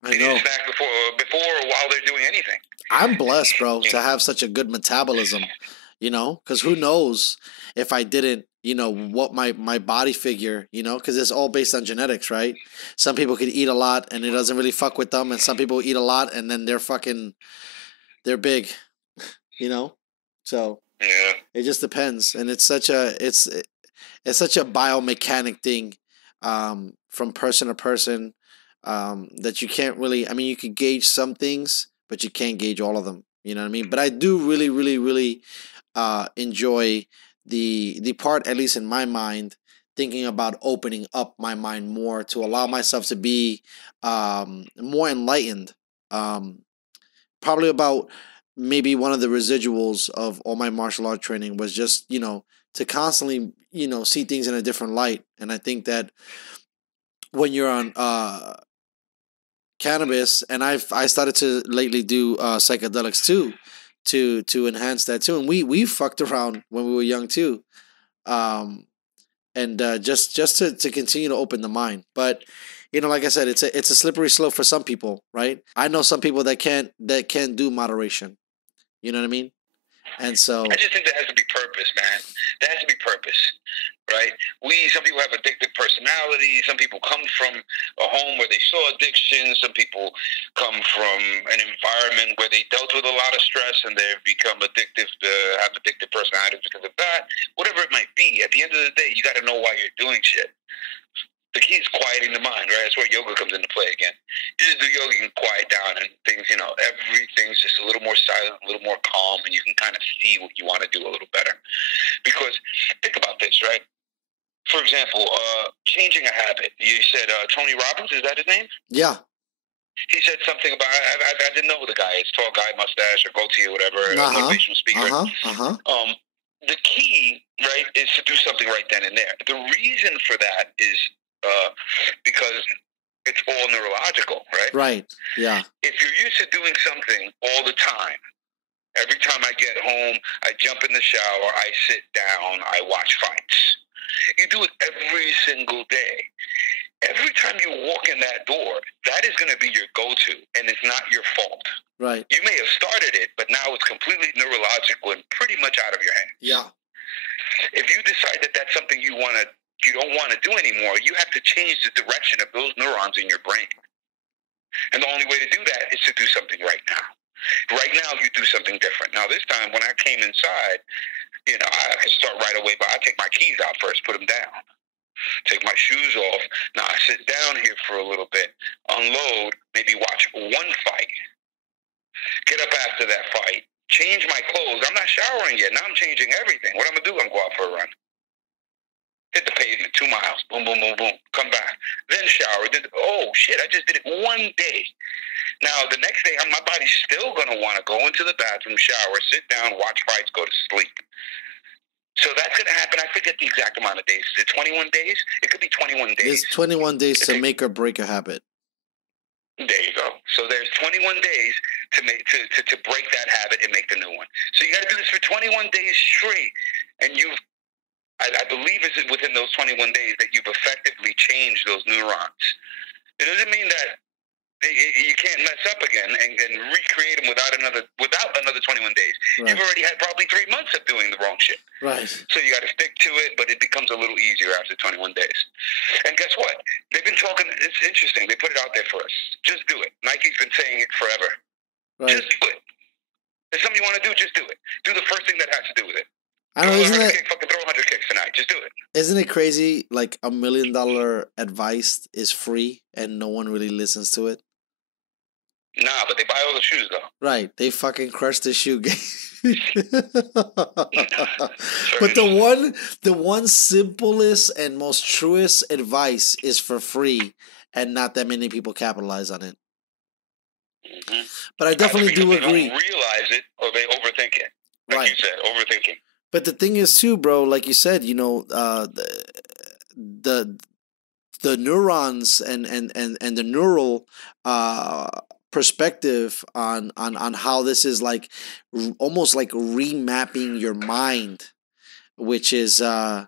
I know. They snack before or while they're doing anything. I'm blessed, bro, to have such a good metabolism, because who knows if I didn't, what my body figure, because it's all based on genetics, right? Some people could eat a lot and it doesn't really fuck with them, and some people eat a lot and then they're big, So yeah, it just depends, and it's such a biomechanic thing, from person to person, that you can't really. I mean, you can gauge some things, but you can't gauge all of them. You know what I mean? But I do really, really, really enjoy the part, at least in my mind, thinking about opening up my mind more to allow myself to be more enlightened. Probably about maybe one of the residuals of all my martial art training was just, to constantly, see things in a different light. And I think that when you're on cannabis, and I started to lately do psychedelics too, to enhance that too, and we fucked around when we were young too, and just to continue to open the mind. But like I said, it's a slippery slope for some people, right? I know some people that can't do moderation. You know what I mean? And so I just think there has to be purpose, man. There has to be purpose. right? Some people have addictive personality. Some people come from a home where they saw addiction. Some people come from an environment where they dealt with a lot of stress and they've become addictive, have addictive personalities because of that. Whatever it might be, at the end of the day, you got to know why you're doing shit. The key is quieting the mind, right? That's where yoga comes into play again. You just do yoga, you can quiet down and things, everything's just a little more silent, a little more calm, and you can kind of see what you want to do a little better. Because think about this, right? For example, changing a habit. You said Tony Robbins, is that his name? Yeah. He said something about, I didn't know who the guy is, tall guy, mustache, or goatee, or whatever, motivational speaker. The key, right, is to do something right then and there. The reason for that is because it's all neurological, right? Right, yeah. If you're used to doing something all the time, every time I get home, I jump in the shower, I sit down, I watch fights. You do it every single day. Every time you walk in that door, that is going to be your go-to, and it's not your fault. Right. You may have started it, but now it's completely neurological and pretty much out of your hands. Yeah. If you decide that that's something you don't want to do anymore, you have to change the direction of those neurons in your brain. And the only way to do that is to do something right now. Right now, you do something different. Now, this time, when I came inside, I can start right away, but I take my keys out first, put them down. Take my shoes off. Now, I sit down here for a little bit, unload, maybe watch one fight. Get up after that fight. Change my clothes. I'm not showering yet. Now I'm changing everything. What I'm going to do, I'm going to go out for a run. Hit the pavement, 2 miles. Boom, boom, boom, boom. Come back. Then shower. Oh, shit, I just did it one day. Now, the next day, my body's still going to want to go into the bathroom, shower, sit down, watch fights, go to sleep. So that's going to happen. I forget the exact amount of days. Is it 21 days? It could be 21 days. It's 21 days to make or break a habit. There you go. So there's 21 days to break that habit and make the new one. So you got to do this for 21 days straight, and I believe it's within those 21 days that you've effectively changed those neurons. It doesn't mean that you can't mess up again and recreate them without another 21 days. Right. You've already had probably 3 months of doing the wrong shit. Right. So you got to stick to it, but it becomes a little easier after 21 days. And guess what? They've been talking. It's interesting. They put it out there for us. Just do it. Nike's been saying it forever. Right. Just do it. If something you want to do, just do it. Do the first thing that has to do with it. I know, fucking throw 100 kicks tonight. Just do it. Isn't it crazy? Like $1 million advice is free and no one really listens to it. Nah, but they buy all the shoes though. Right, they fucking crush the shoe game. But the one simplest and most truest advice is for free, and not that many people capitalize on it. Mm-hmm. But I definitely do agree. They don't realize it, or they overthink it. Like you said, overthinking. But the thing is too, bro, like you said, the neurons and the neural perspective on how this is like almost like remapping your mind, which is an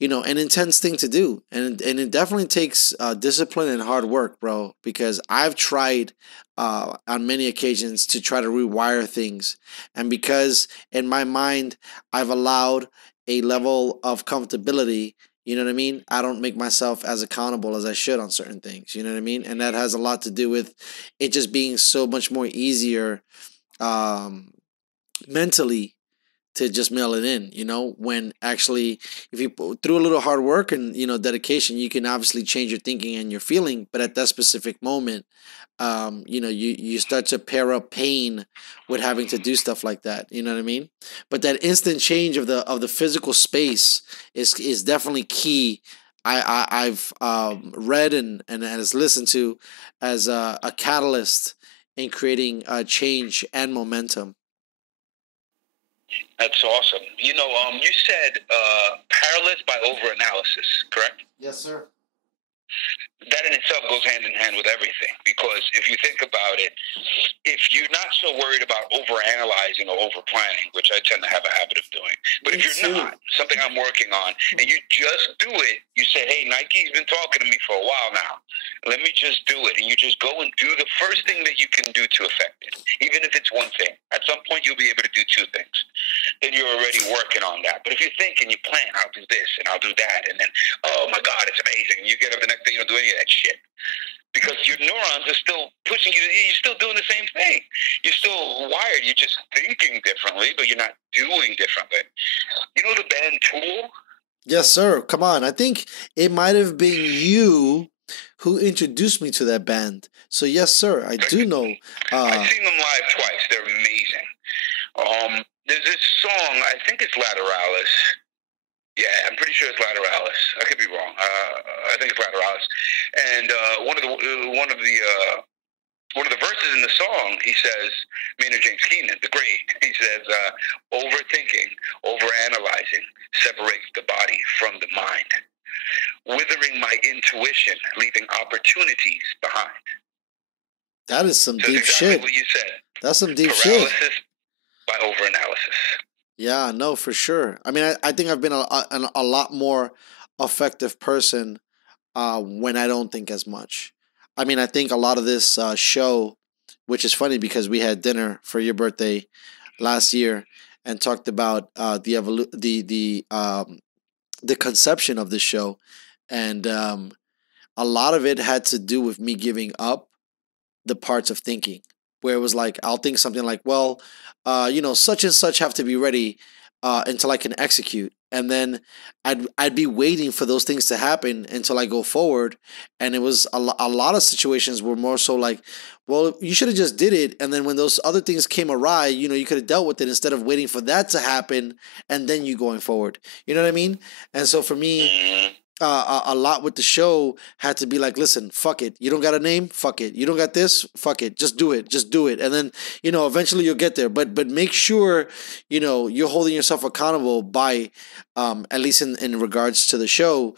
intense thing to do, and it definitely takes discipline and hard work, bro, because I've tried on many occasions to try to rewire things, and because in my mind I've allowed a level of comfortability, you know what I mean? I don't make myself as accountable as I should on certain things, you know what I mean? And that has a lot to do with it just being so much more easier mentally to just mail it in, when actually if you through a little hard work and, dedication, you can obviously change your thinking and your feeling. But at that specific moment, you start to pair up pain with having to do stuff like that. You know what I mean? But that instant change of the physical space is definitely key. I've read and has listened to as a catalyst in creating change and momentum. That's awesome. You said paralyzed by overanalysis, correct? Yes, sir. That in itself goes hand in hand with everything, because if you think about it, if you're not so worried about overanalyzing or overplanning, which I tend to have a habit of doing, but if you're not, something I'm working on, and you just do it, you say, hey, Nike's been talking to me for a while now. let me just do it. And you just go and do the first thing that you can do to affect it, even if it's one thing. At some point, you'll be able to do two things. Then you're already working on that. But if you think and you plan, I'll do this and I'll do that, and then, oh my God, it's amazing. And you get up the next day, you don't do any of that shit. Because your neurons are still pushing you. You're still doing the same thing. You're still wired. You're just thinking differently, but you're not doing differently. You know the band Tool? Yes, sir. Come on. I think it might have been you who introduced me to that band. So, yes, sir. I do know. I've seen them live twice. They're amazing. There's this song. I think it's Lateralis. Yeah, I'm pretty sure it's Lateralis. I could be wrong. I think it's Lateralis. And one of the verses in the song, he says, Maynard James Keenan, the great, he says, overthinking, overanalyzing separates the body from the mind, withering my intuition, leaving opportunities behind. That is some deep exactly shit. What you said. That's some deep shit. Paralysis by overanalysis. Yeah, no, for sure. I mean, I think I've been a lot more effective person when I don't think as much. I mean, I think a lot of this show, which is funny because we had dinner for your birthday last year and talked about the conception of this show, and a lot of it had to do with me giving up the parts of thinking, where it was like I'll think something like, well, such and such have to be ready until I can execute. And then I'd be waiting for those things to happen until I go forward. And it was a lot of situations were more so like, well, you should have just did it. And then when those other things came awry, you could have dealt with it instead of waiting for that to happen and then you going forward. You know what I mean? And so for me, a lot with the show had to be like, listen, fuck it. You don't got a name? Fuck it. You don't got this? Fuck it. Just do it. Just do it. And then, eventually you'll get there. But make sure, you're holding yourself accountable by, at least in regards to the show,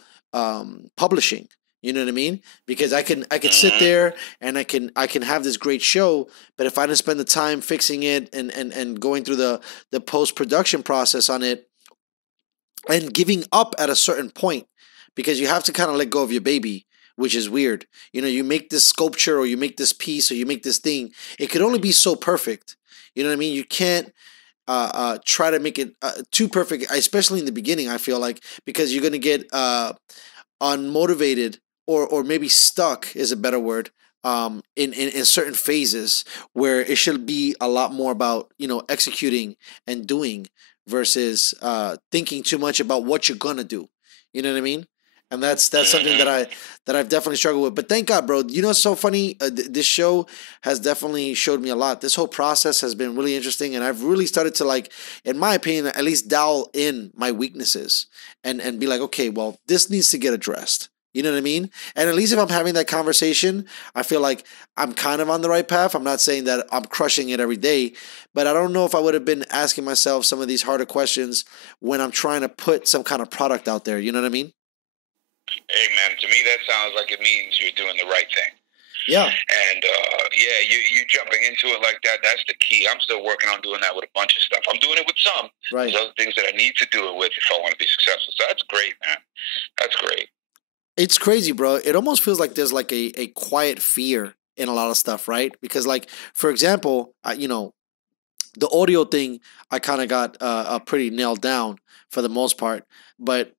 publishing. You know what I mean? Because I can sit there and I can have this great show, but if I didn't spend the time fixing it and going through the post-production process on it and giving up at a certain point, because you have to kind of let go of your baby, which is weird. You make this sculpture or you make this piece or you make this thing. It could only be so perfect. You know what I mean? You can't try to make it too perfect, especially in the beginning, I feel like, because you're going to get unmotivated or maybe stuck is a better word, in certain phases where it should be a lot more about, executing and doing versus thinking too much about what you're going to do. You know what I mean? And that's something that I've definitely struggled with. But thank God, bro. It's so funny. This show has definitely showed me a lot. This whole process has been really interesting, and I've really started to, like, in my opinion, at least dial in my weaknesses and be like, okay, well, this needs to get addressed. You know what I mean? And at least if I'm having that conversation, I feel like I'm kind of on the right path. I'm not saying that I'm crushing it every day, but I don't know if I would have been asking myself some of these harder questions when I'm trying to put some kind of product out there. You know what I mean? Hey, man, to me that sounds like it means you're doing the right thing. Yeah. And, you jumping into it like that, that's the key. I'm still working on doing that with a bunch of stuff. I'm doing it with some. Right. There's other things that I need to do it with if I want to be successful. So that's great, man. That's great. It's crazy, bro. It almost feels like there's like a quiet fear in a lot of stuff, right? Because, like, for example, the audio thing, I kind of got pretty nailed down for the most part. But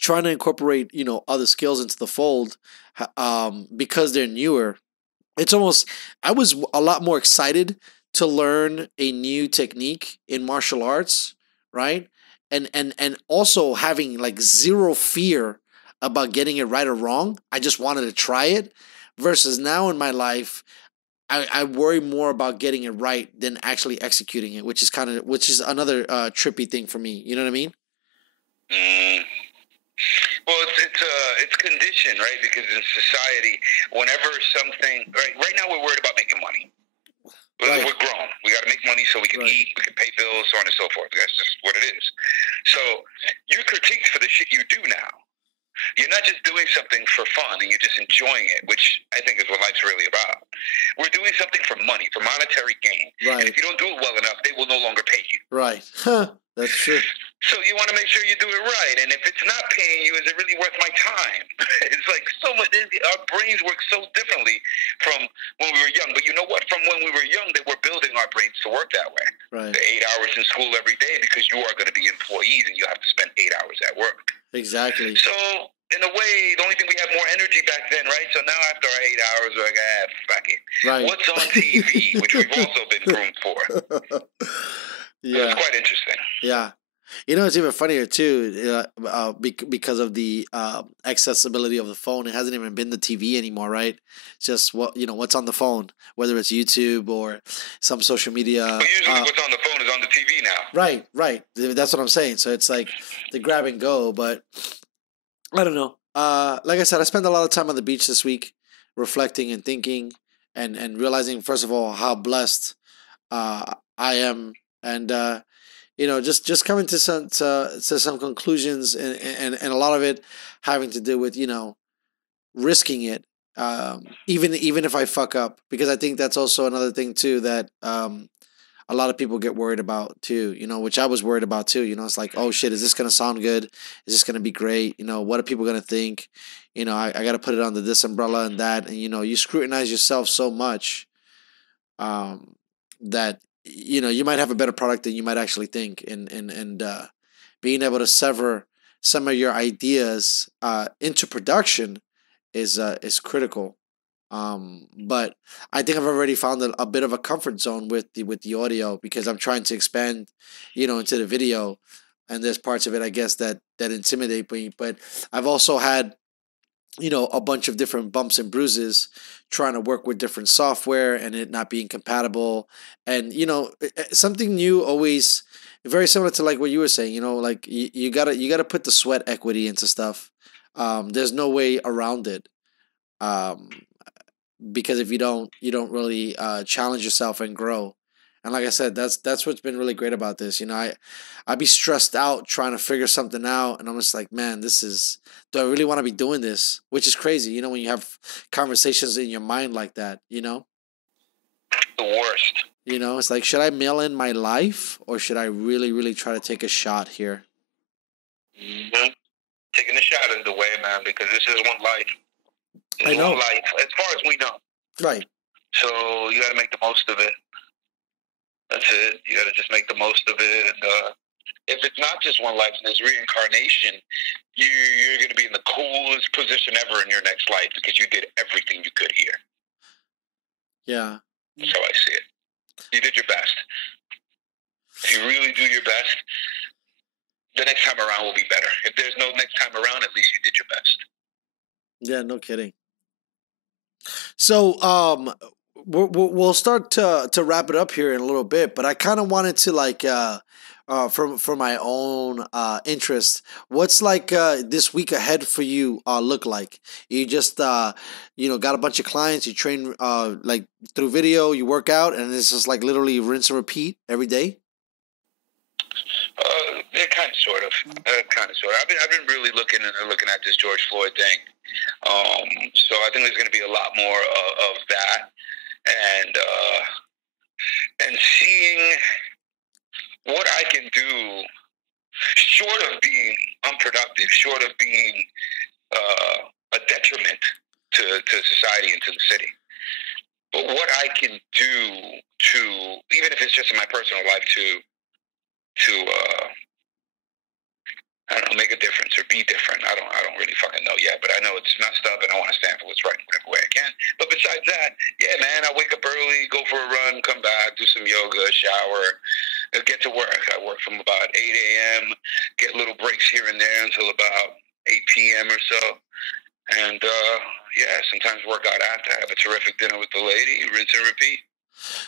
trying to incorporate, other skills into the fold, because they're newer, I was a lot more excited to learn a new technique in martial arts, right? And also having like zero fear about getting it right or wrong. I just wanted to try it, versus now in my life, I worry more about getting it right than actually executing it, which is another trippy thing for me. You know what I mean? Well, it's conditioned, right? Because in society, whenever something, right now we're worried about making money. Right. We're grown. We got to make money so we can eat, we can pay bills, so on and so forth. That's just what it is. So you're critiqued for the shit you do now. You're not just doing something for fun and you're just enjoying it, which I think is what life's really about. We're doing something for money, for monetary gain. Right. And if you don't do it well enough, they will no longer pay you. Right. Huh. That's true. So you want to make sure you do it right. And if it's not paying you, is it really worth my time? It's like so much. Our brains work so differently from when we were young. But you know what? From when we were young, they were building our brains to work that way. Right. The 8 hours in school every day, because you are going to be employees and you have to spend 8 hours at work. Exactly. So in a way, the only thing, we had more energy back then, right? So now after our 8 hours, we're like, fuck it. Right. What's on TV, which we've also been groomed for. Yeah. So it's quite interesting. Yeah. You know, it's even funnier too, because of the accessibility of the phone. It hasn't even been the TV anymore, right? It's just what's on the phone, whether it's YouTube or some social media. But usually, what's on the phone is on the TV now. Right. That's what I'm saying. So it's like the grab and go. But I don't know. Like I said, I spent a lot of time on the beach this week, reflecting and thinking, and realizing, first of all, how blessed I am, and just coming to some conclusions, and a lot of it having to do with risking it, even if I fuck up, because I think that's also another thing too that a lot of people get worried about too, which I was worried about too. It's like, oh shit, is this gonna sound good? Is this gonna be great? What are people gonna think? I got to put it under this umbrella and that, and you scrutinize yourself so much that you might have a better product than you might actually think, and being able to sever some of your ideas into production is critical. But I think I've already found a bit of a comfort zone with the audio, because I'm trying to expand into the video, and there's parts of it, I guess, that intimidate me. But I've also had a bunch of different bumps and bruises trying to work with different software and it not being compatible. And, something new always, very similar to like what you were saying, like you gotta put the sweat equity into stuff. There's no way around it. Because if you don't really challenge yourself and grow. And like I said, that's what's been really great about this. I'd be stressed out trying to figure something out, and I'm just like, man, do I really want to be doing this? Which is crazy, when you have conversations in your mind like that, The worst. It's like, should I mail in my life, or should I really, really try to take a shot here? Mm-hmm. Taking a shot is the way, man, because this is one life. I know. One life, as far as we know. Right. So you got to make the most of it. That's it. You got to just make the most of it. And if it's not just one life and there's reincarnation, you're going to be in the coolest position ever in your next life, because you did everything you could here. Yeah. That's how I see it. You did your best. If you really do your best, the next time around will be better. If there's no next time around, at least you did your best. Yeah, no kidding. So, we'll start to wrap it up here in a little bit, but I kind of wanted to for my own interest, what's this week ahead for you look like? You just got a bunch of clients, you train through video, you work out, and it's just literally rinse and repeat every day? Yeah, kind of, sort of. I've been really looking at this George Floyd thing. So I think there's going to be a lot more of that, and seeing what I can do, short of being unproductive, short of being a detriment to society and to the city. But what I can do to, even if it's just in my personal life, to I don't know, make a difference or be different. I don't really fucking know yet, but I know it's messed up and I want to stand for what's right in whatever way I can. But besides that, yeah, man, I wake up early, go for a run, come back, do some yoga, shower, get to work. I work from about 8 a.m., get little breaks here and there until about 8 p.m. or so. And, yeah, sometimes work out after. Have a terrific dinner with the lady, rinse and repeat.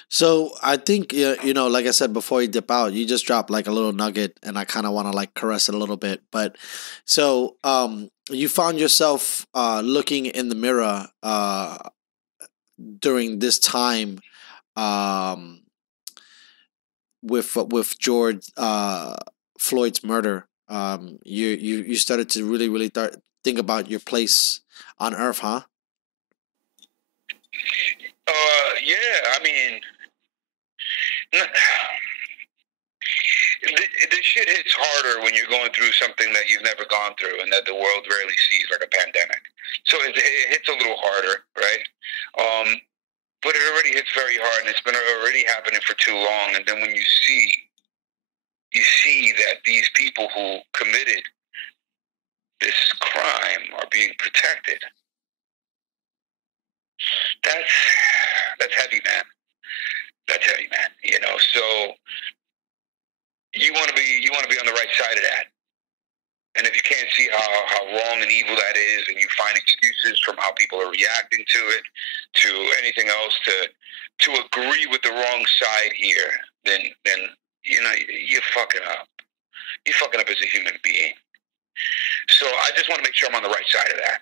So I think, like I said, before you dip out, you just dropped a little nugget, and I kind of want to caress it a little bit. But so you found yourself looking in the mirror during this time with George Floyd's murder. You started to really, really think about your place on Earth, huh? Yeah, I mean, this shit hits harder when you're going through something that you've never gone through and that the world rarely sees, like a pandemic. So it hits a little harder, right? But it already hits very hard, and it's been already happening for too long. And then when you see that these people who committed this crime are being protected, that's heavy, man. That's heavy, man. You know, so you want to be on the right side of that. And if you can't see how wrong and evil that is, and you find excuses from how people are reacting to it, to anything else, to agree with the wrong side here, then you know you're fucking up. You're fucking up as a human being. So I just want to make sure I'm on the right side of that.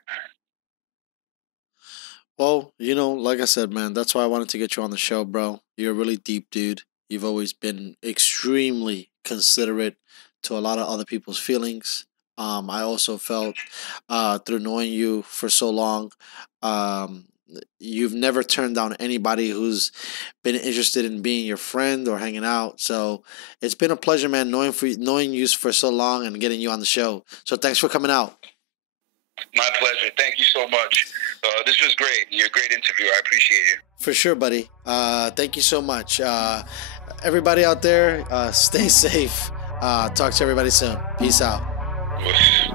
Well, you know, like I said, man, that's why I wanted to get you on the show, bro. You're a really deep dude. You've always been extremely considerate to a lot of other people's feelings. I also felt through knowing you for so long, you've never turned down anybody who's been interested in being your friend or hanging out. So it's been a pleasure, man, knowing you for so long and getting you on the show. So thanks for coming out. My pleasure. Thank you so much. This was great. You're a great interview. I appreciate you. For sure, buddy. Thank you so much. Everybody out there, stay safe. Talk to everybody soon. Peace out. Whoosh.